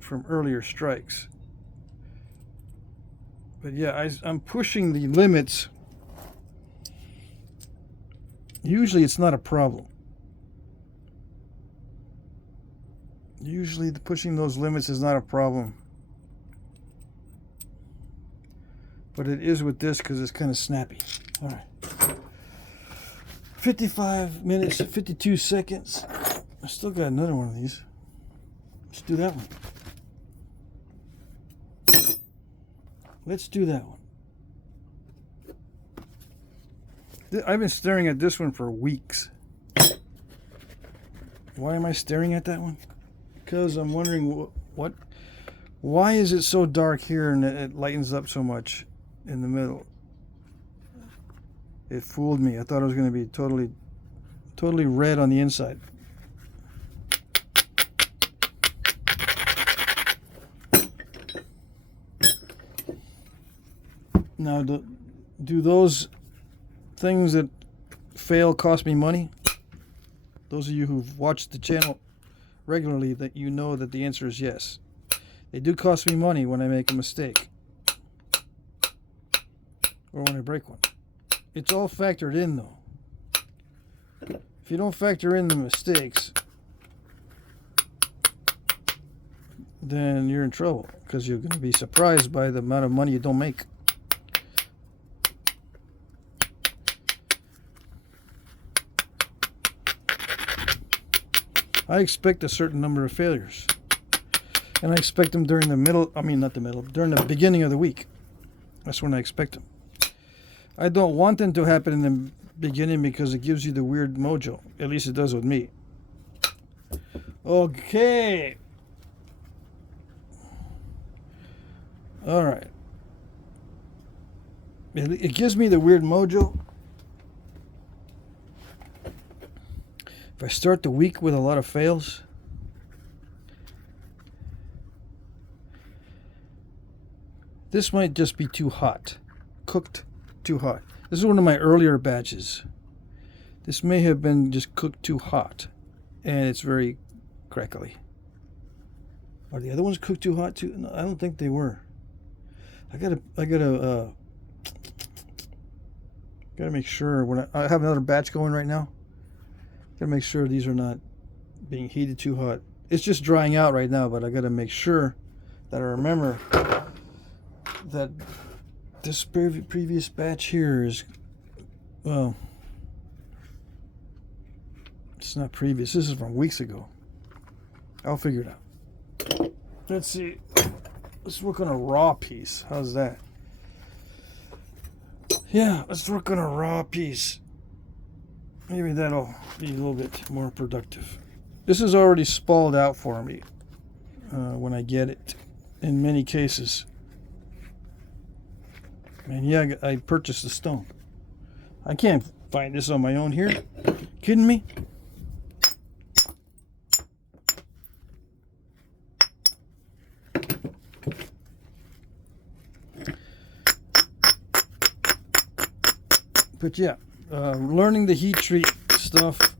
from earlier strikes. But yeah, I'm pushing the limits. Usually it's not a problem. Usually pushing those limits is not a problem. But it is with this because it's kind of snappy. All right. 55 minutes, 52 seconds. I still got another one of these. Let's do that one. Let's do that one. I've been staring at this one for weeks. Why am I staring at that one? Because I'm wondering why is it so dark here and it lightens up so much in the middle? It fooled me. I thought it was going to be totally red on the inside. Now, do those things that fail cost me money? Those of you who've watched the channel regularly, that you know that the answer is yes. They do cost me money when I make a mistake or when I break one. It's all factored in though. If you don't factor in the mistakes, then you're in trouble because you're going to be surprised by the amount of money you don't make. I expect a certain number of failures. And I expect them during the middle, during the beginning of the week. That's when I expect them. I don't want them to happen in the beginning because it gives you the weird mojo. At least it does with me. Okay. All right. It gives me the weird mojo. If I start the week with a lot of fails, this might just be too hot, cooked too hot. This is one of my earlier batches. This may have been just cooked too hot, and it's very crackly. Are the other ones cooked too hot too? No, I don't think they were. I gotta make sure when I have another batch going right now. Gotta make sure these are not being heated too hot. It's just drying out right now, but I gotta make sure that I remember that this previous batch here is, well, it's not previous. This is from weeks ago. I'll figure it out. Let's see. Let's work on a raw piece. How's that? Yeah, let's work on a raw piece. Maybe that'll be a little bit more productive. This is already spalled out for me when I get it, in many cases. And yeah, I purchased the stone. I can't find this on my own here. Kidding me? But yeah. Learning the heat treat stuff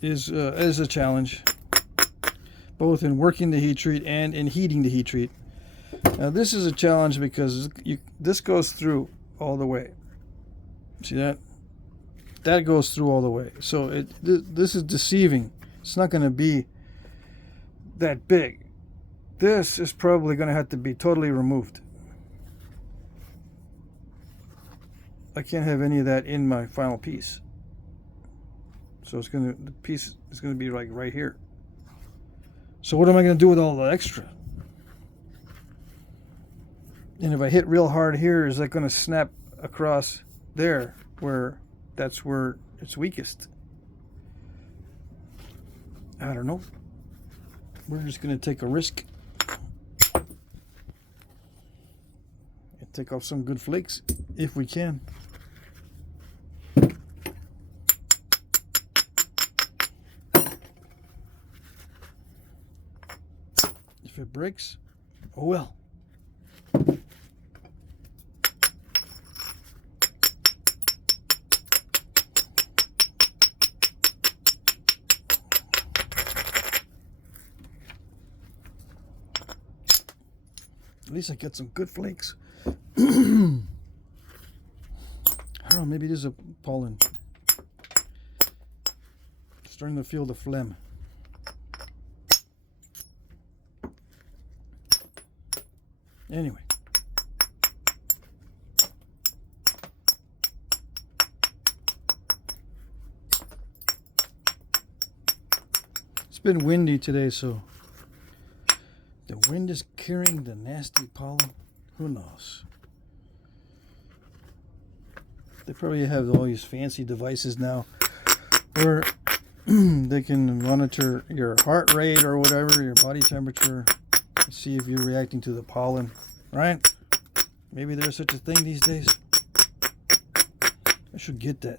is a challenge, both in working the heat treat and in heating the heat treat. Now this is a challenge because this goes through all the way. See that? That goes through all the way. So this is deceiving. It's not going to be that big. This is probably going to have to be totally removed. I can't have any of that in my final piece. So the piece is going to be like right here. So what am I going to do with all the extra? And if I hit real hard here, is that going to snap across there that's where it's weakest? I don't know. We're just going to take a risk. And take off some good flakes if we can. If it breaks, oh well. At least I get some good flakes. I don't know, maybe it is a pollen. Starting to feel the phlegm. Anyway. It's been windy today, so the wind is carrying the nasty pollen. Who knows? They probably have all these fancy devices now where they can monitor your heart rate or whatever, your body temperature, see if you're reacting to the pollen, right? Maybe there's such a thing these days. I should get that.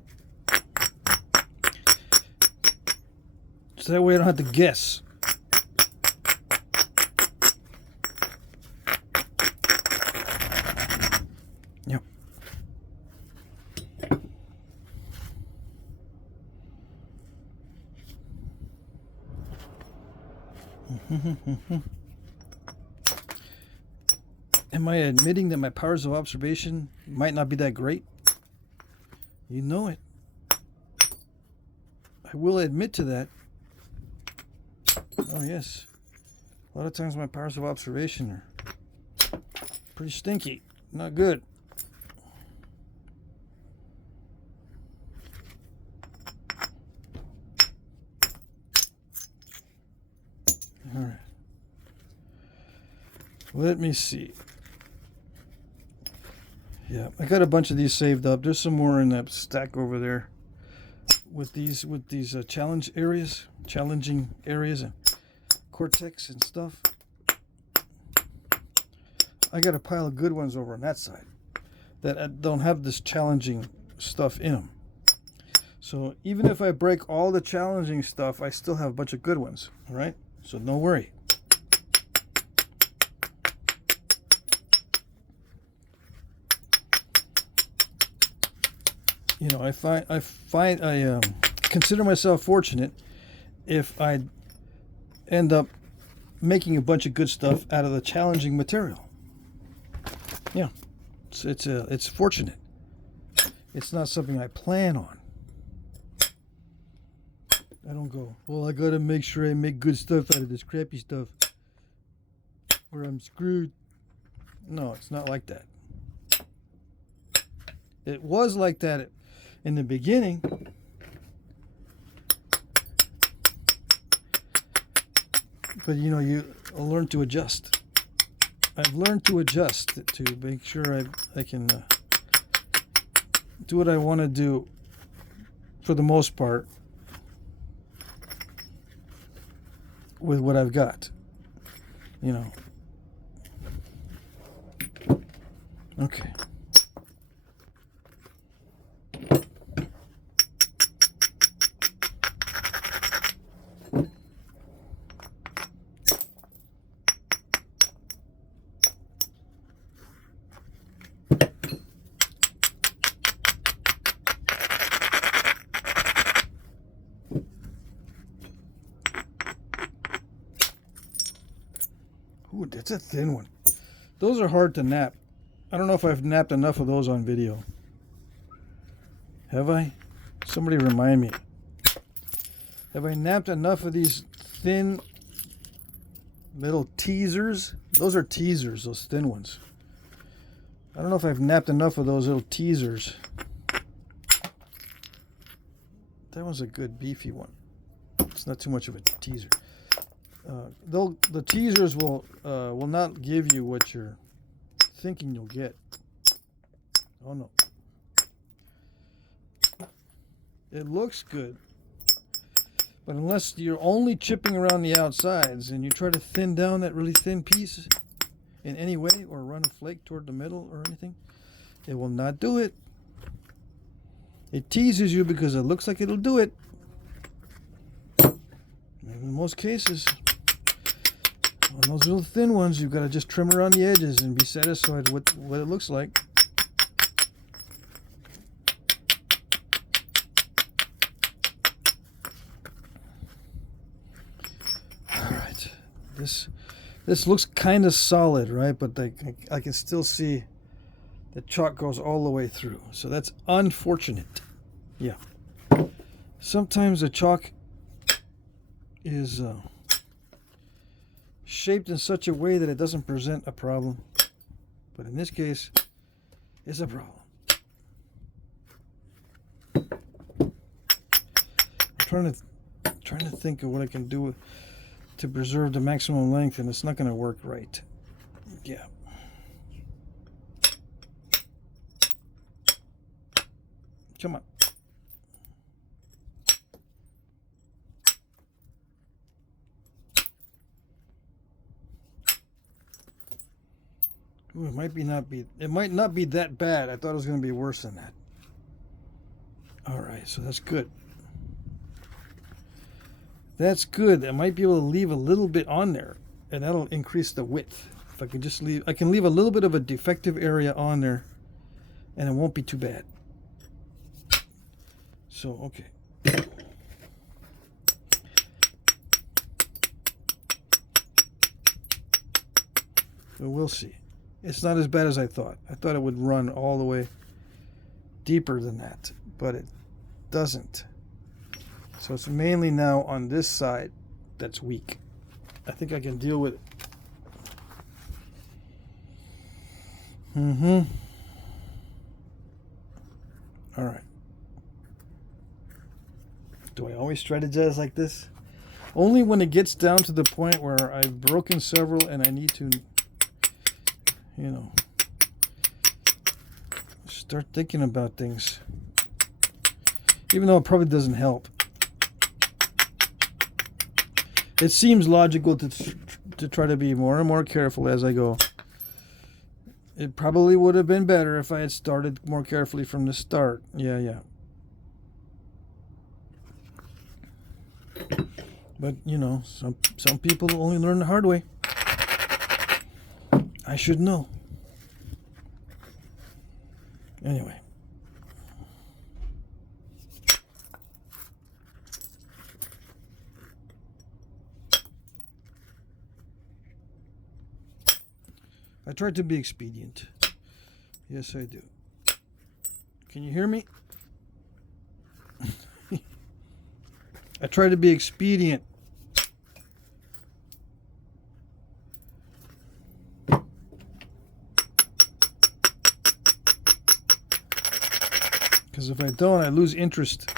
So that way I don't have to guess. Yep. Am I admitting that my powers of observation might not be that great? You know it. I will admit to that. Oh yes. A lot of times my powers of observation are pretty stinky. Not good. Alright. Let me see. Yeah, I got a bunch of these saved up. There's some more in that stack over there with these challenging areas and cortex and stuff. I got a pile of good ones over on that side that don't have this challenging stuff in them. So even if I break all the challenging stuff, I still have a bunch of good ones. All right, so no worry. You know, I consider myself fortunate if I end up making a bunch of good stuff out of the challenging material. Yeah, it's fortunate. It's not something I plan on. I don't go, well, I gotta make sure I make good stuff out of this crappy stuff, or I'm screwed. No, it's not like that. It was like that in the beginning. But you know, you learn to adjust. I've learned to adjust to make sure I can do what I want to do for the most part with what I've got. You know. Okay. Ooh, that's a thin one. Those are hard to nap. I don't know if I've napped enough of those on video. Have I? Somebody remind me. Have I napped enough of these thin little teasers? Those are teasers, those thin ones. I don't know if I've napped enough of those little teasers. That one's a good beefy one. It's not too much of a teaser. The teasers will not give you what you're thinking you'll get. Oh no. It looks good, but unless you're only chipping around the outsides and you try to thin down that really thin piece in any way or run a flake toward the middle or anything, it will not do it. It teases you because it looks like it'll do it. In most cases, On those little thin ones, you've got to just trim around the edges and be satisfied with what it looks like. Alright, this looks kind of solid, right? But I can still see the chalk goes all the way through. So that's unfortunate. Yeah. Sometimes the chalk is shaped in such a way that it doesn't present a problem. But in this case, it's a problem. I'm trying to think of what I can do to preserve the maximum length, and it's not going to work right. Yeah. Come on. Ooh, it might not be that bad. I thought it was going to be worse than that. All right, so that's good. That's good. I might be able to leave a little bit on there, and that'll increase the width. If I can just leave, I can leave a little bit of a defective area on there, and it won't be too bad. So, okay. But we'll see. It's not as bad as I thought. I thought it would run all the way deeper than that, but it doesn't. So it's mainly now on this side that's weak. I think I can deal with it. All right. Do I always strategize like this? Only when it gets down to the point where I've broken several and I need to, you know, start thinking about things. Even though it probably doesn't help. It seems logical to try to be more and more careful as I go. It probably would have been better if I had started more carefully from the start. Yeah. But, you know, some people only learn the hard way. I should know. Anyway. I tried to be expedient. Yes, I do. Can you hear me? I try to be expedient. Because if I don't, I lose interest.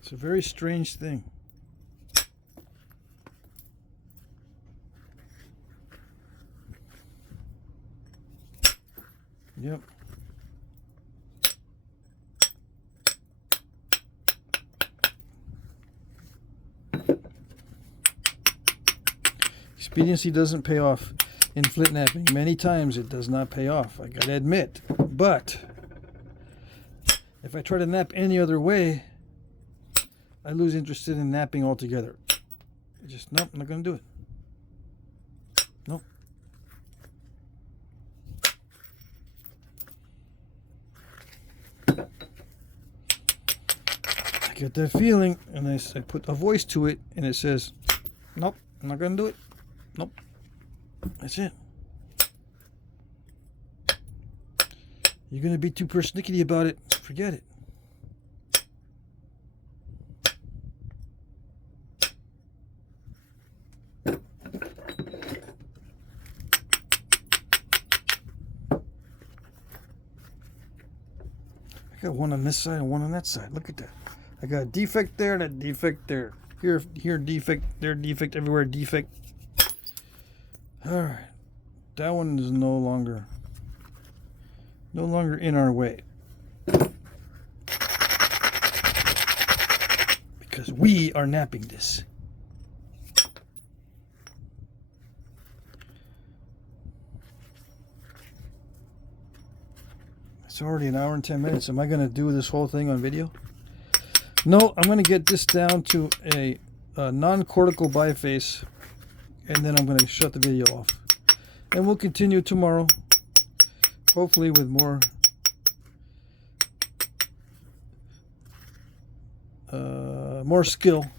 It's a very strange thing. Yep. Expediency doesn't pay off in Flintknapping. Many times it does not pay off, I gotta admit. But if I try to nap any other way, I lose interest in napping altogether. Nope, I'm not gonna do it. Nope. I get that feeling, and I put a voice to it, and it says, nope, I'm not gonna do it. Nope. That's it. You're gonna be too persnickety about it. Forget it. I got one on this side and one on that side. Look at that. I got a defect there and a defect there. Here defect, there defect, everywhere defect. Alright. That one is no longer in our way. Because we are napping this. It's already an hour and 10 minutes. Am I going to do this whole thing on video? No, I'm going to get this down to a non-cortical biface, and then I'm going to shut the video off. And we'll continue tomorrow, hopefully with more skill,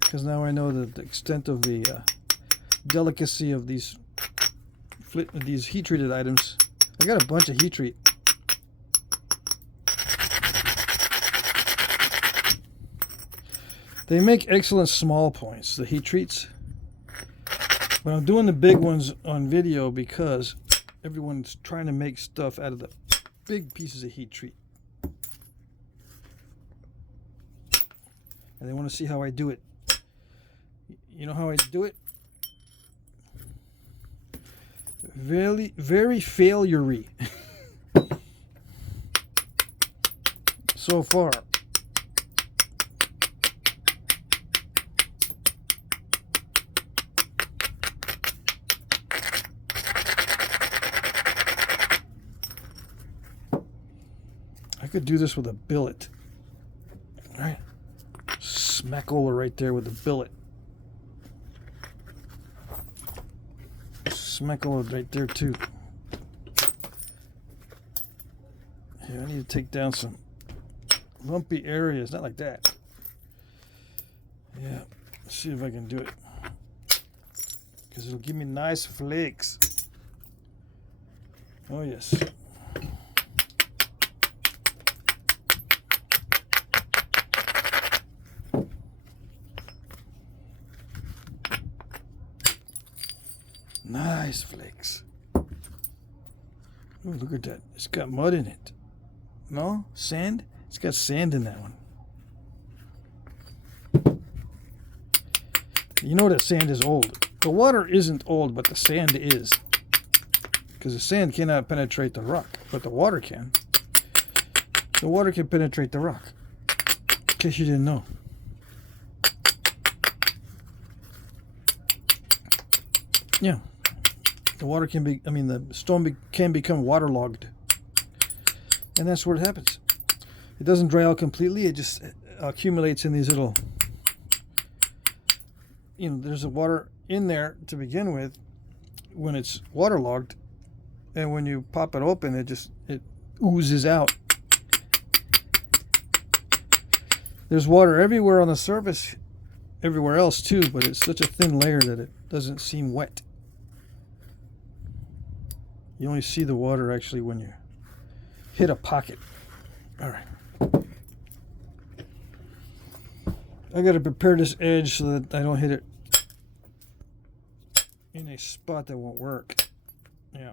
because now I know the extent of the delicacy of these heat-treated items. I got a bunch of heat treat. They make excellent small points, the heat treats. But I'm doing the big ones on video because everyone's trying to make stuff out of the big pieces of heat treat. And they want to see how I do it. You know how I do it? Very, very failure-y. So far. I could do this with a billet. All right. Smackola right there with the billet. Smackola right there too. Yeah, I need to take down some lumpy areas. Not like that. Yeah. Let's see if I can do it. Because it'll give me nice flakes. Oh yes. Nice flakes. Oh, look at that. It's got mud in it. No? Sand? It's got sand in that one. You know that sand is old. The water isn't old, but the sand is. Because the sand cannot penetrate the rock, but the water can. The water can penetrate the rock. In case you didn't know. Yeah. The water can be, the stone can become waterlogged. And that's where it happens. It doesn't dry out completely. It just accumulates in these little, there's a water in there to begin with when it's waterlogged. And when you pop it open, it oozes out. There's water everywhere on the surface, everywhere else too, but it's such a thin layer that it doesn't seem wet. You only see the water actually when you hit a pocket. All right. I got to prepare this edge so that I don't hit it in a spot that won't work. Yeah.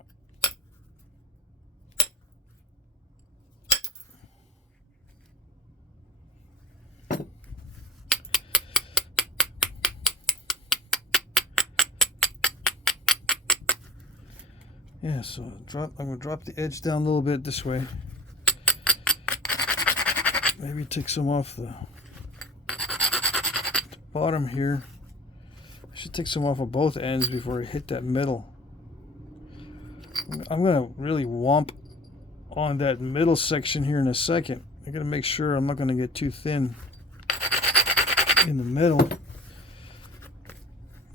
Yeah, so I'm going to drop the edge down a little bit this way. Maybe take some off the bottom here. I should take some off of both ends before I hit that middle. I'm going to really womp on that middle section here in a second. I got to make sure I'm not going to get too thin in the middle.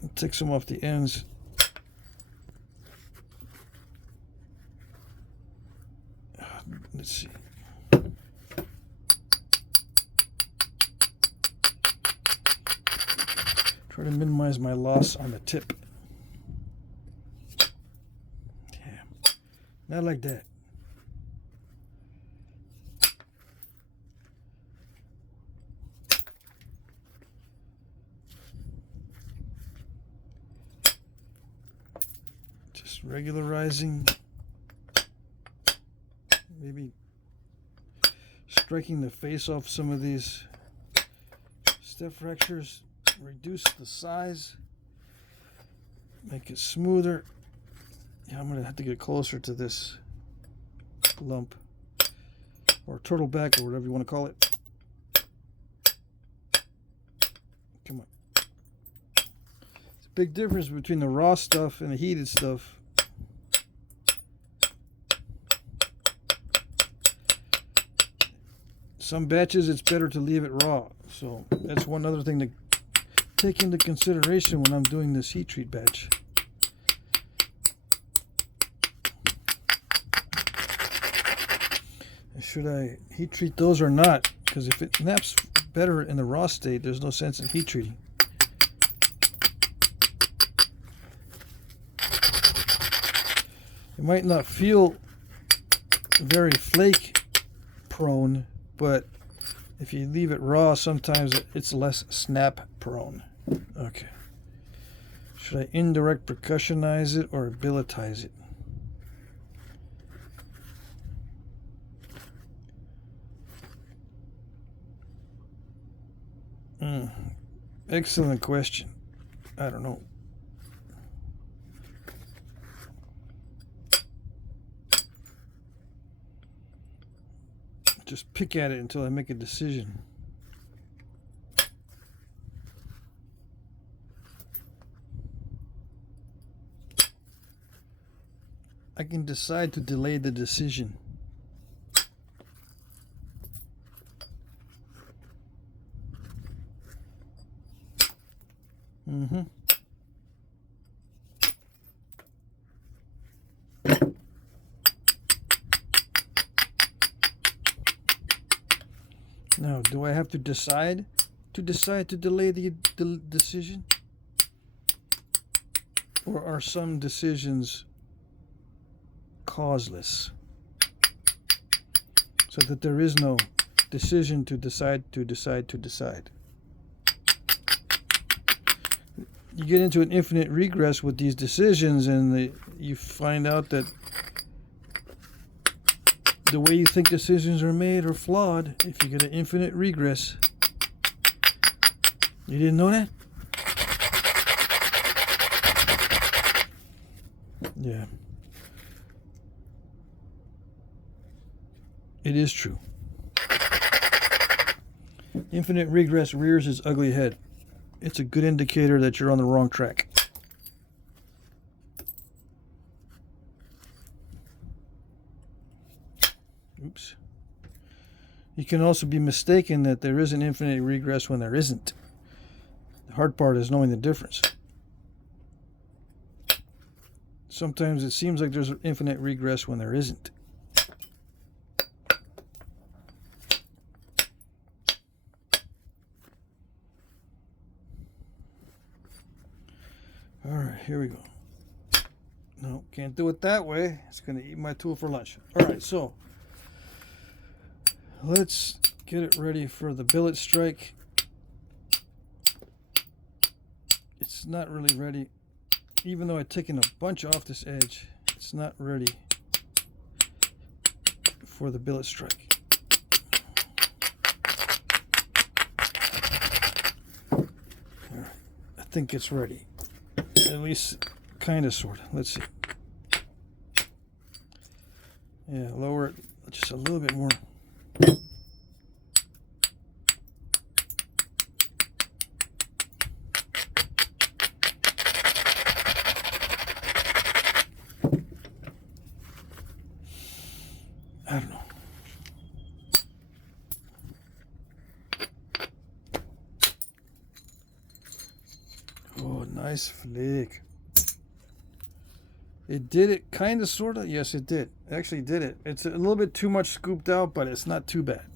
I'll take some off the ends. Let's see. Try to minimize my loss on the tip. Damn. Not like that. Just regularizing. Maybe striking the face off some of these step fractures, reduce the size, make it smoother. Yeah, I'm going to have to get closer to this lump or turtleback or whatever you want to call it. Come on. It's a big difference between the raw stuff and the heated stuff. Some batches it's better to leave it raw. So that's one other thing to take into consideration when I'm doing this heat treat batch. Should I heat treat those or not? Because if it naps better in the raw state, there's no sense in heat treating. It might not feel very flake prone, but if you leave it raw, sometimes it's less snap prone. Okay. Should I indirect percussionize it or billetize it? Excellent question. I don't know. Just pick at it until I make a decision. I can decide to delay the decision. Now, do I have to decide to delay the decision? Or are some decisions causeless? So that there is no decision to decide. You get into an infinite regress with these decisions, and you find out that the way you think decisions are made are flawed. If you get an infinite regress, you didn't know that? Yeah. It is true. Infinite regress rears its ugly head. It's a good indicator that you're on the wrong track. Oops. You can also be mistaken that there is an infinite regress when there isn't. The hard part is knowing the difference. Sometimes it seems like there's an infinite regress when there isn't. All right, here we go. No, can't do it that way. It's going to eat my tool for lunch. All right, so let's get it ready for the billet strike. It's not really ready. Even though I've taken a bunch off this edge, it's not ready for the billet strike. All right, I think it's ready. At least kind of, sort of. Let's see. Yeah, lower it just a little bit more. I don't know. Oh, nice flake. It did it, kind of, sort of. Yes, it did. It actually did it. It's a little bit too much scooped out, but it's not too bad.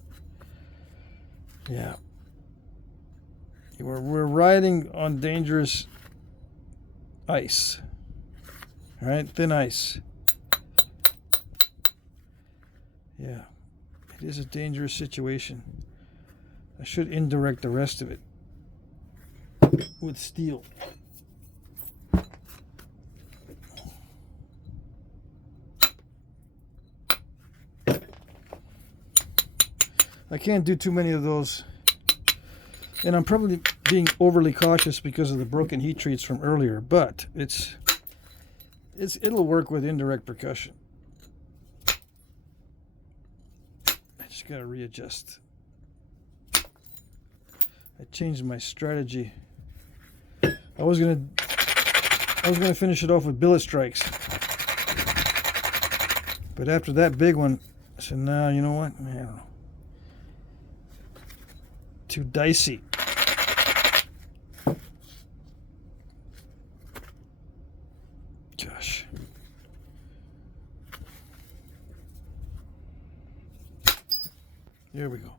Yeah. We're riding on dangerous ice. All right, thin ice. Yeah, it is a dangerous situation. I should indirect the rest of it with steel. I can't do too many of those, and I'm probably being overly cautious because of the broken heat treats from earlier, but it'll work with indirect percussion. I just gotta readjust. I changed my strategy. I was gonna finish it off with billet strikes, but after that big one, I said, "Nah, you know what? I don't know. too dicey. Gosh. There we go.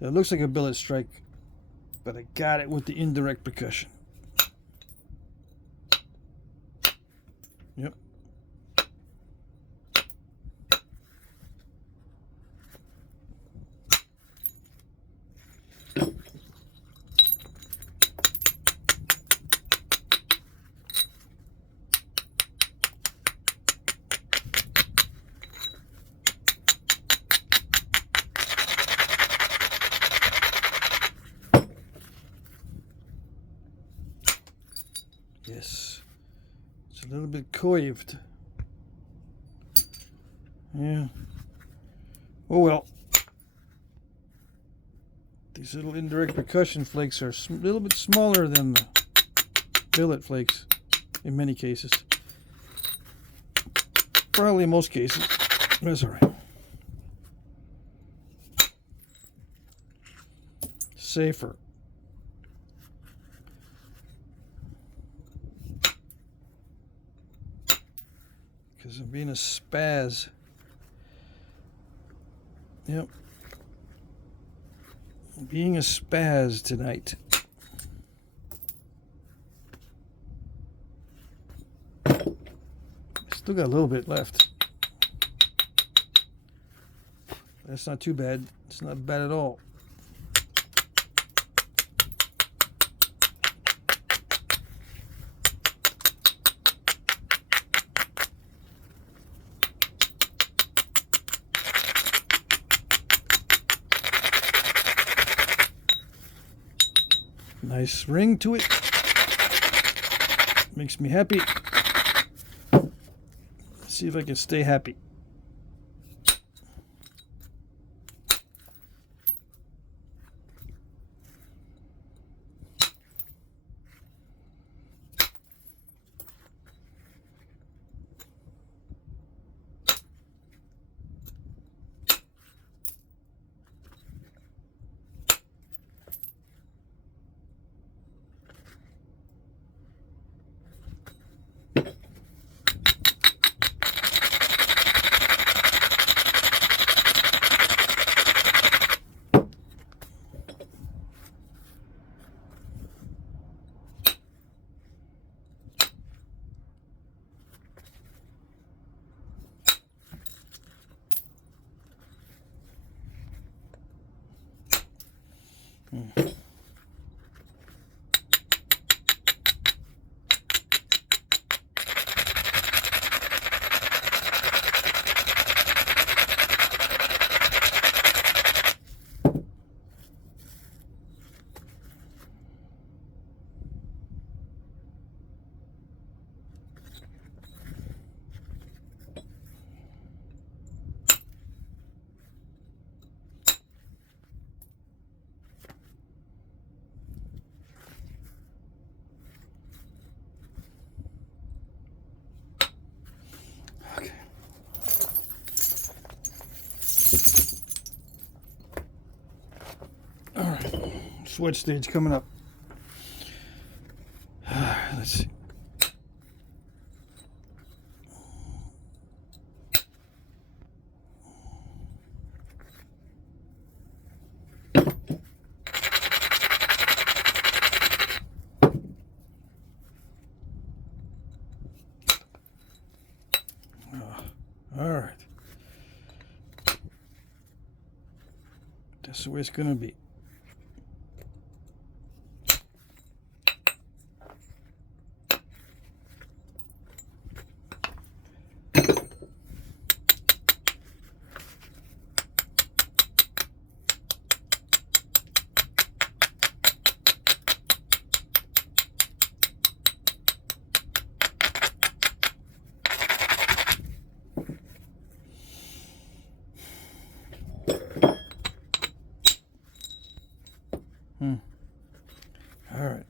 That looks like a billet strike, but I got it with the indirect percussion. Yep. Yes, it's a little bit coived. Yeah. Oh well. These little indirect percussion flakes are a little bit smaller than the billet flakes in many cases. Probably in most cases. That's all right. Safer. Because I'm being a spaz. Yep. Being a spaz tonight. Still got a little bit left. That's not too bad. It's not bad at all. Nice ring to it. Makes me happy. Let's see if I can stay happy. Sweat stage coming up. Let's see. All right. That's the way it's going to be. All right.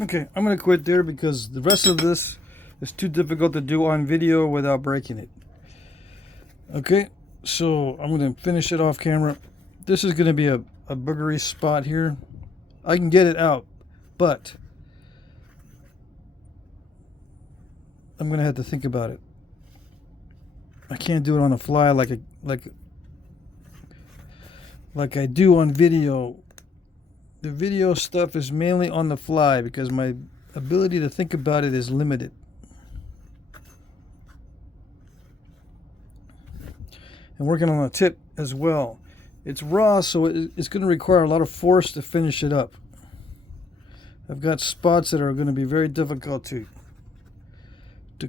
Okay, I'm going to quit there because the rest of this is too difficult to do on video without breaking it. Okay, so I'm going to finish it off camera. This is going to be a boogery spot here. I can get it out, but I'm going to have to think about it. I can't do it on the fly like I do on video. The video stuff is mainly on the fly because my ability to think about it is limited. And working on a tip as well. It's raw, so it's going to require a lot of force to finish it up. I've got spots that are going to be very difficult to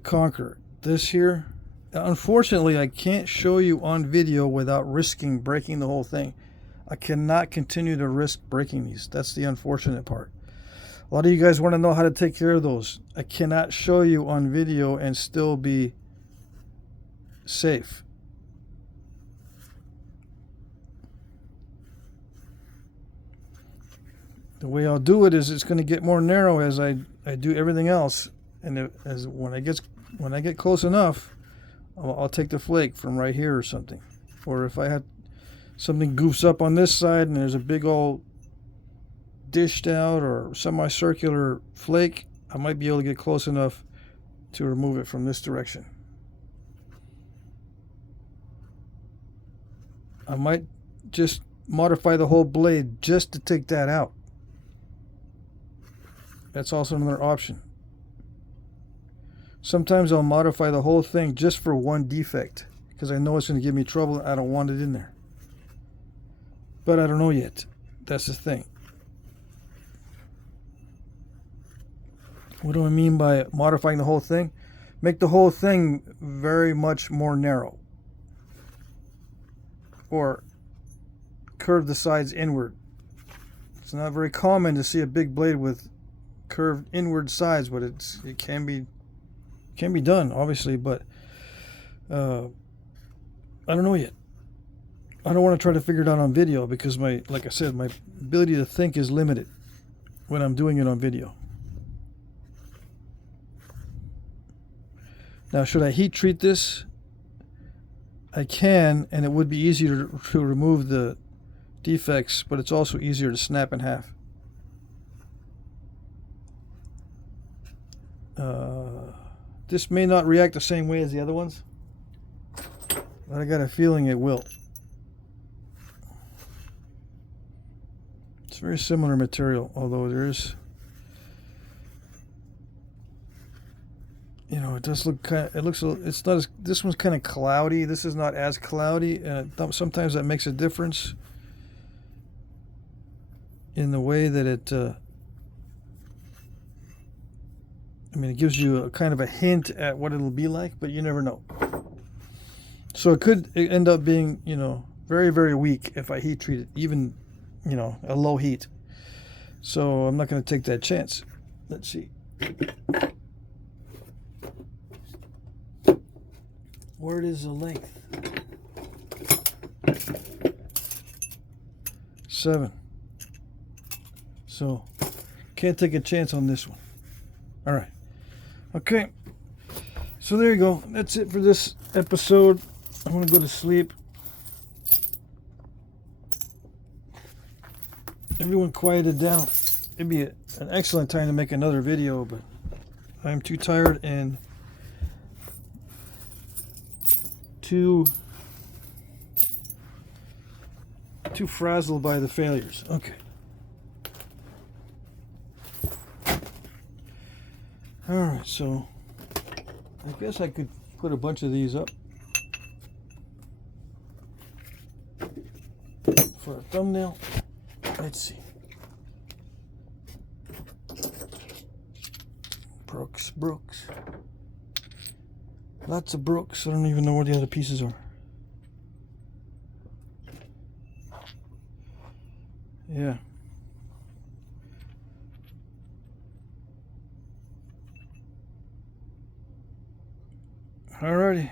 conquer. This here, unfortunately, I can't show you on video without risking breaking the whole thing. I cannot continue to risk breaking these. That's the unfortunate part. A lot of you guys want to know how to take care of those. I cannot show you on video and still be safe. The way I'll do it is it's going to get more narrow as I do everything else, and when I get close enough, I'll take the flake from right here or something. Or if I had something goofs up on this side and there's a big old dished out or semicircular flake, I might be able to get close enough to remove it from this direction. I might just modify the whole blade just to take that out. That's also another option. Sometimes I'll modify the whole thing just for one defect because I know it's going to give me trouble and I don't want it in there. But I don't know yet. That's the thing. What do I mean by modifying the whole thing? Make the whole thing very much more narrow. Or curve the sides inward. It's not very common to see a big blade with curved inward sides, but it can be done, obviously, but I don't know yet. I don't want to try to figure it out on video because like I said, my ability to think is limited when I'm doing it on video. Now, should I heat treat this? I can, and it would be easier to remove the defects, but it's also easier to snap in half. This may not react the same way as the other ones, but I got a feeling it will. It's very similar material, although there is, you know, it does look kind of, it looks, it's not as, this one's kind of cloudy. This is not as cloudy, and sometimes that makes a difference in the way that it, I mean, it gives you a kind of a hint at what it'll be like, but you never know. So it could end up being, you know, very, very weak if I heat treat it, even, you know, a low heat. So I'm not going to take that chance. Let's see. Where is the length? 7. So can't take a chance on this one. All right. Okay. So there you go. That's it for this episode. I'm going to go to sleep. Everyone quieted down. It'd be an excellent time to make another video, but I'm too tired and too frazzled by the failures. Okay. Alright, so I guess I could put a bunch of these up for a thumbnail. Let's see. Brooks. Lots of Brooks. I don't even know where the other pieces are. Yeah. Alrighty.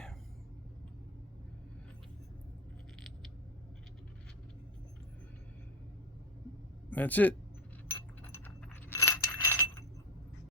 That's it.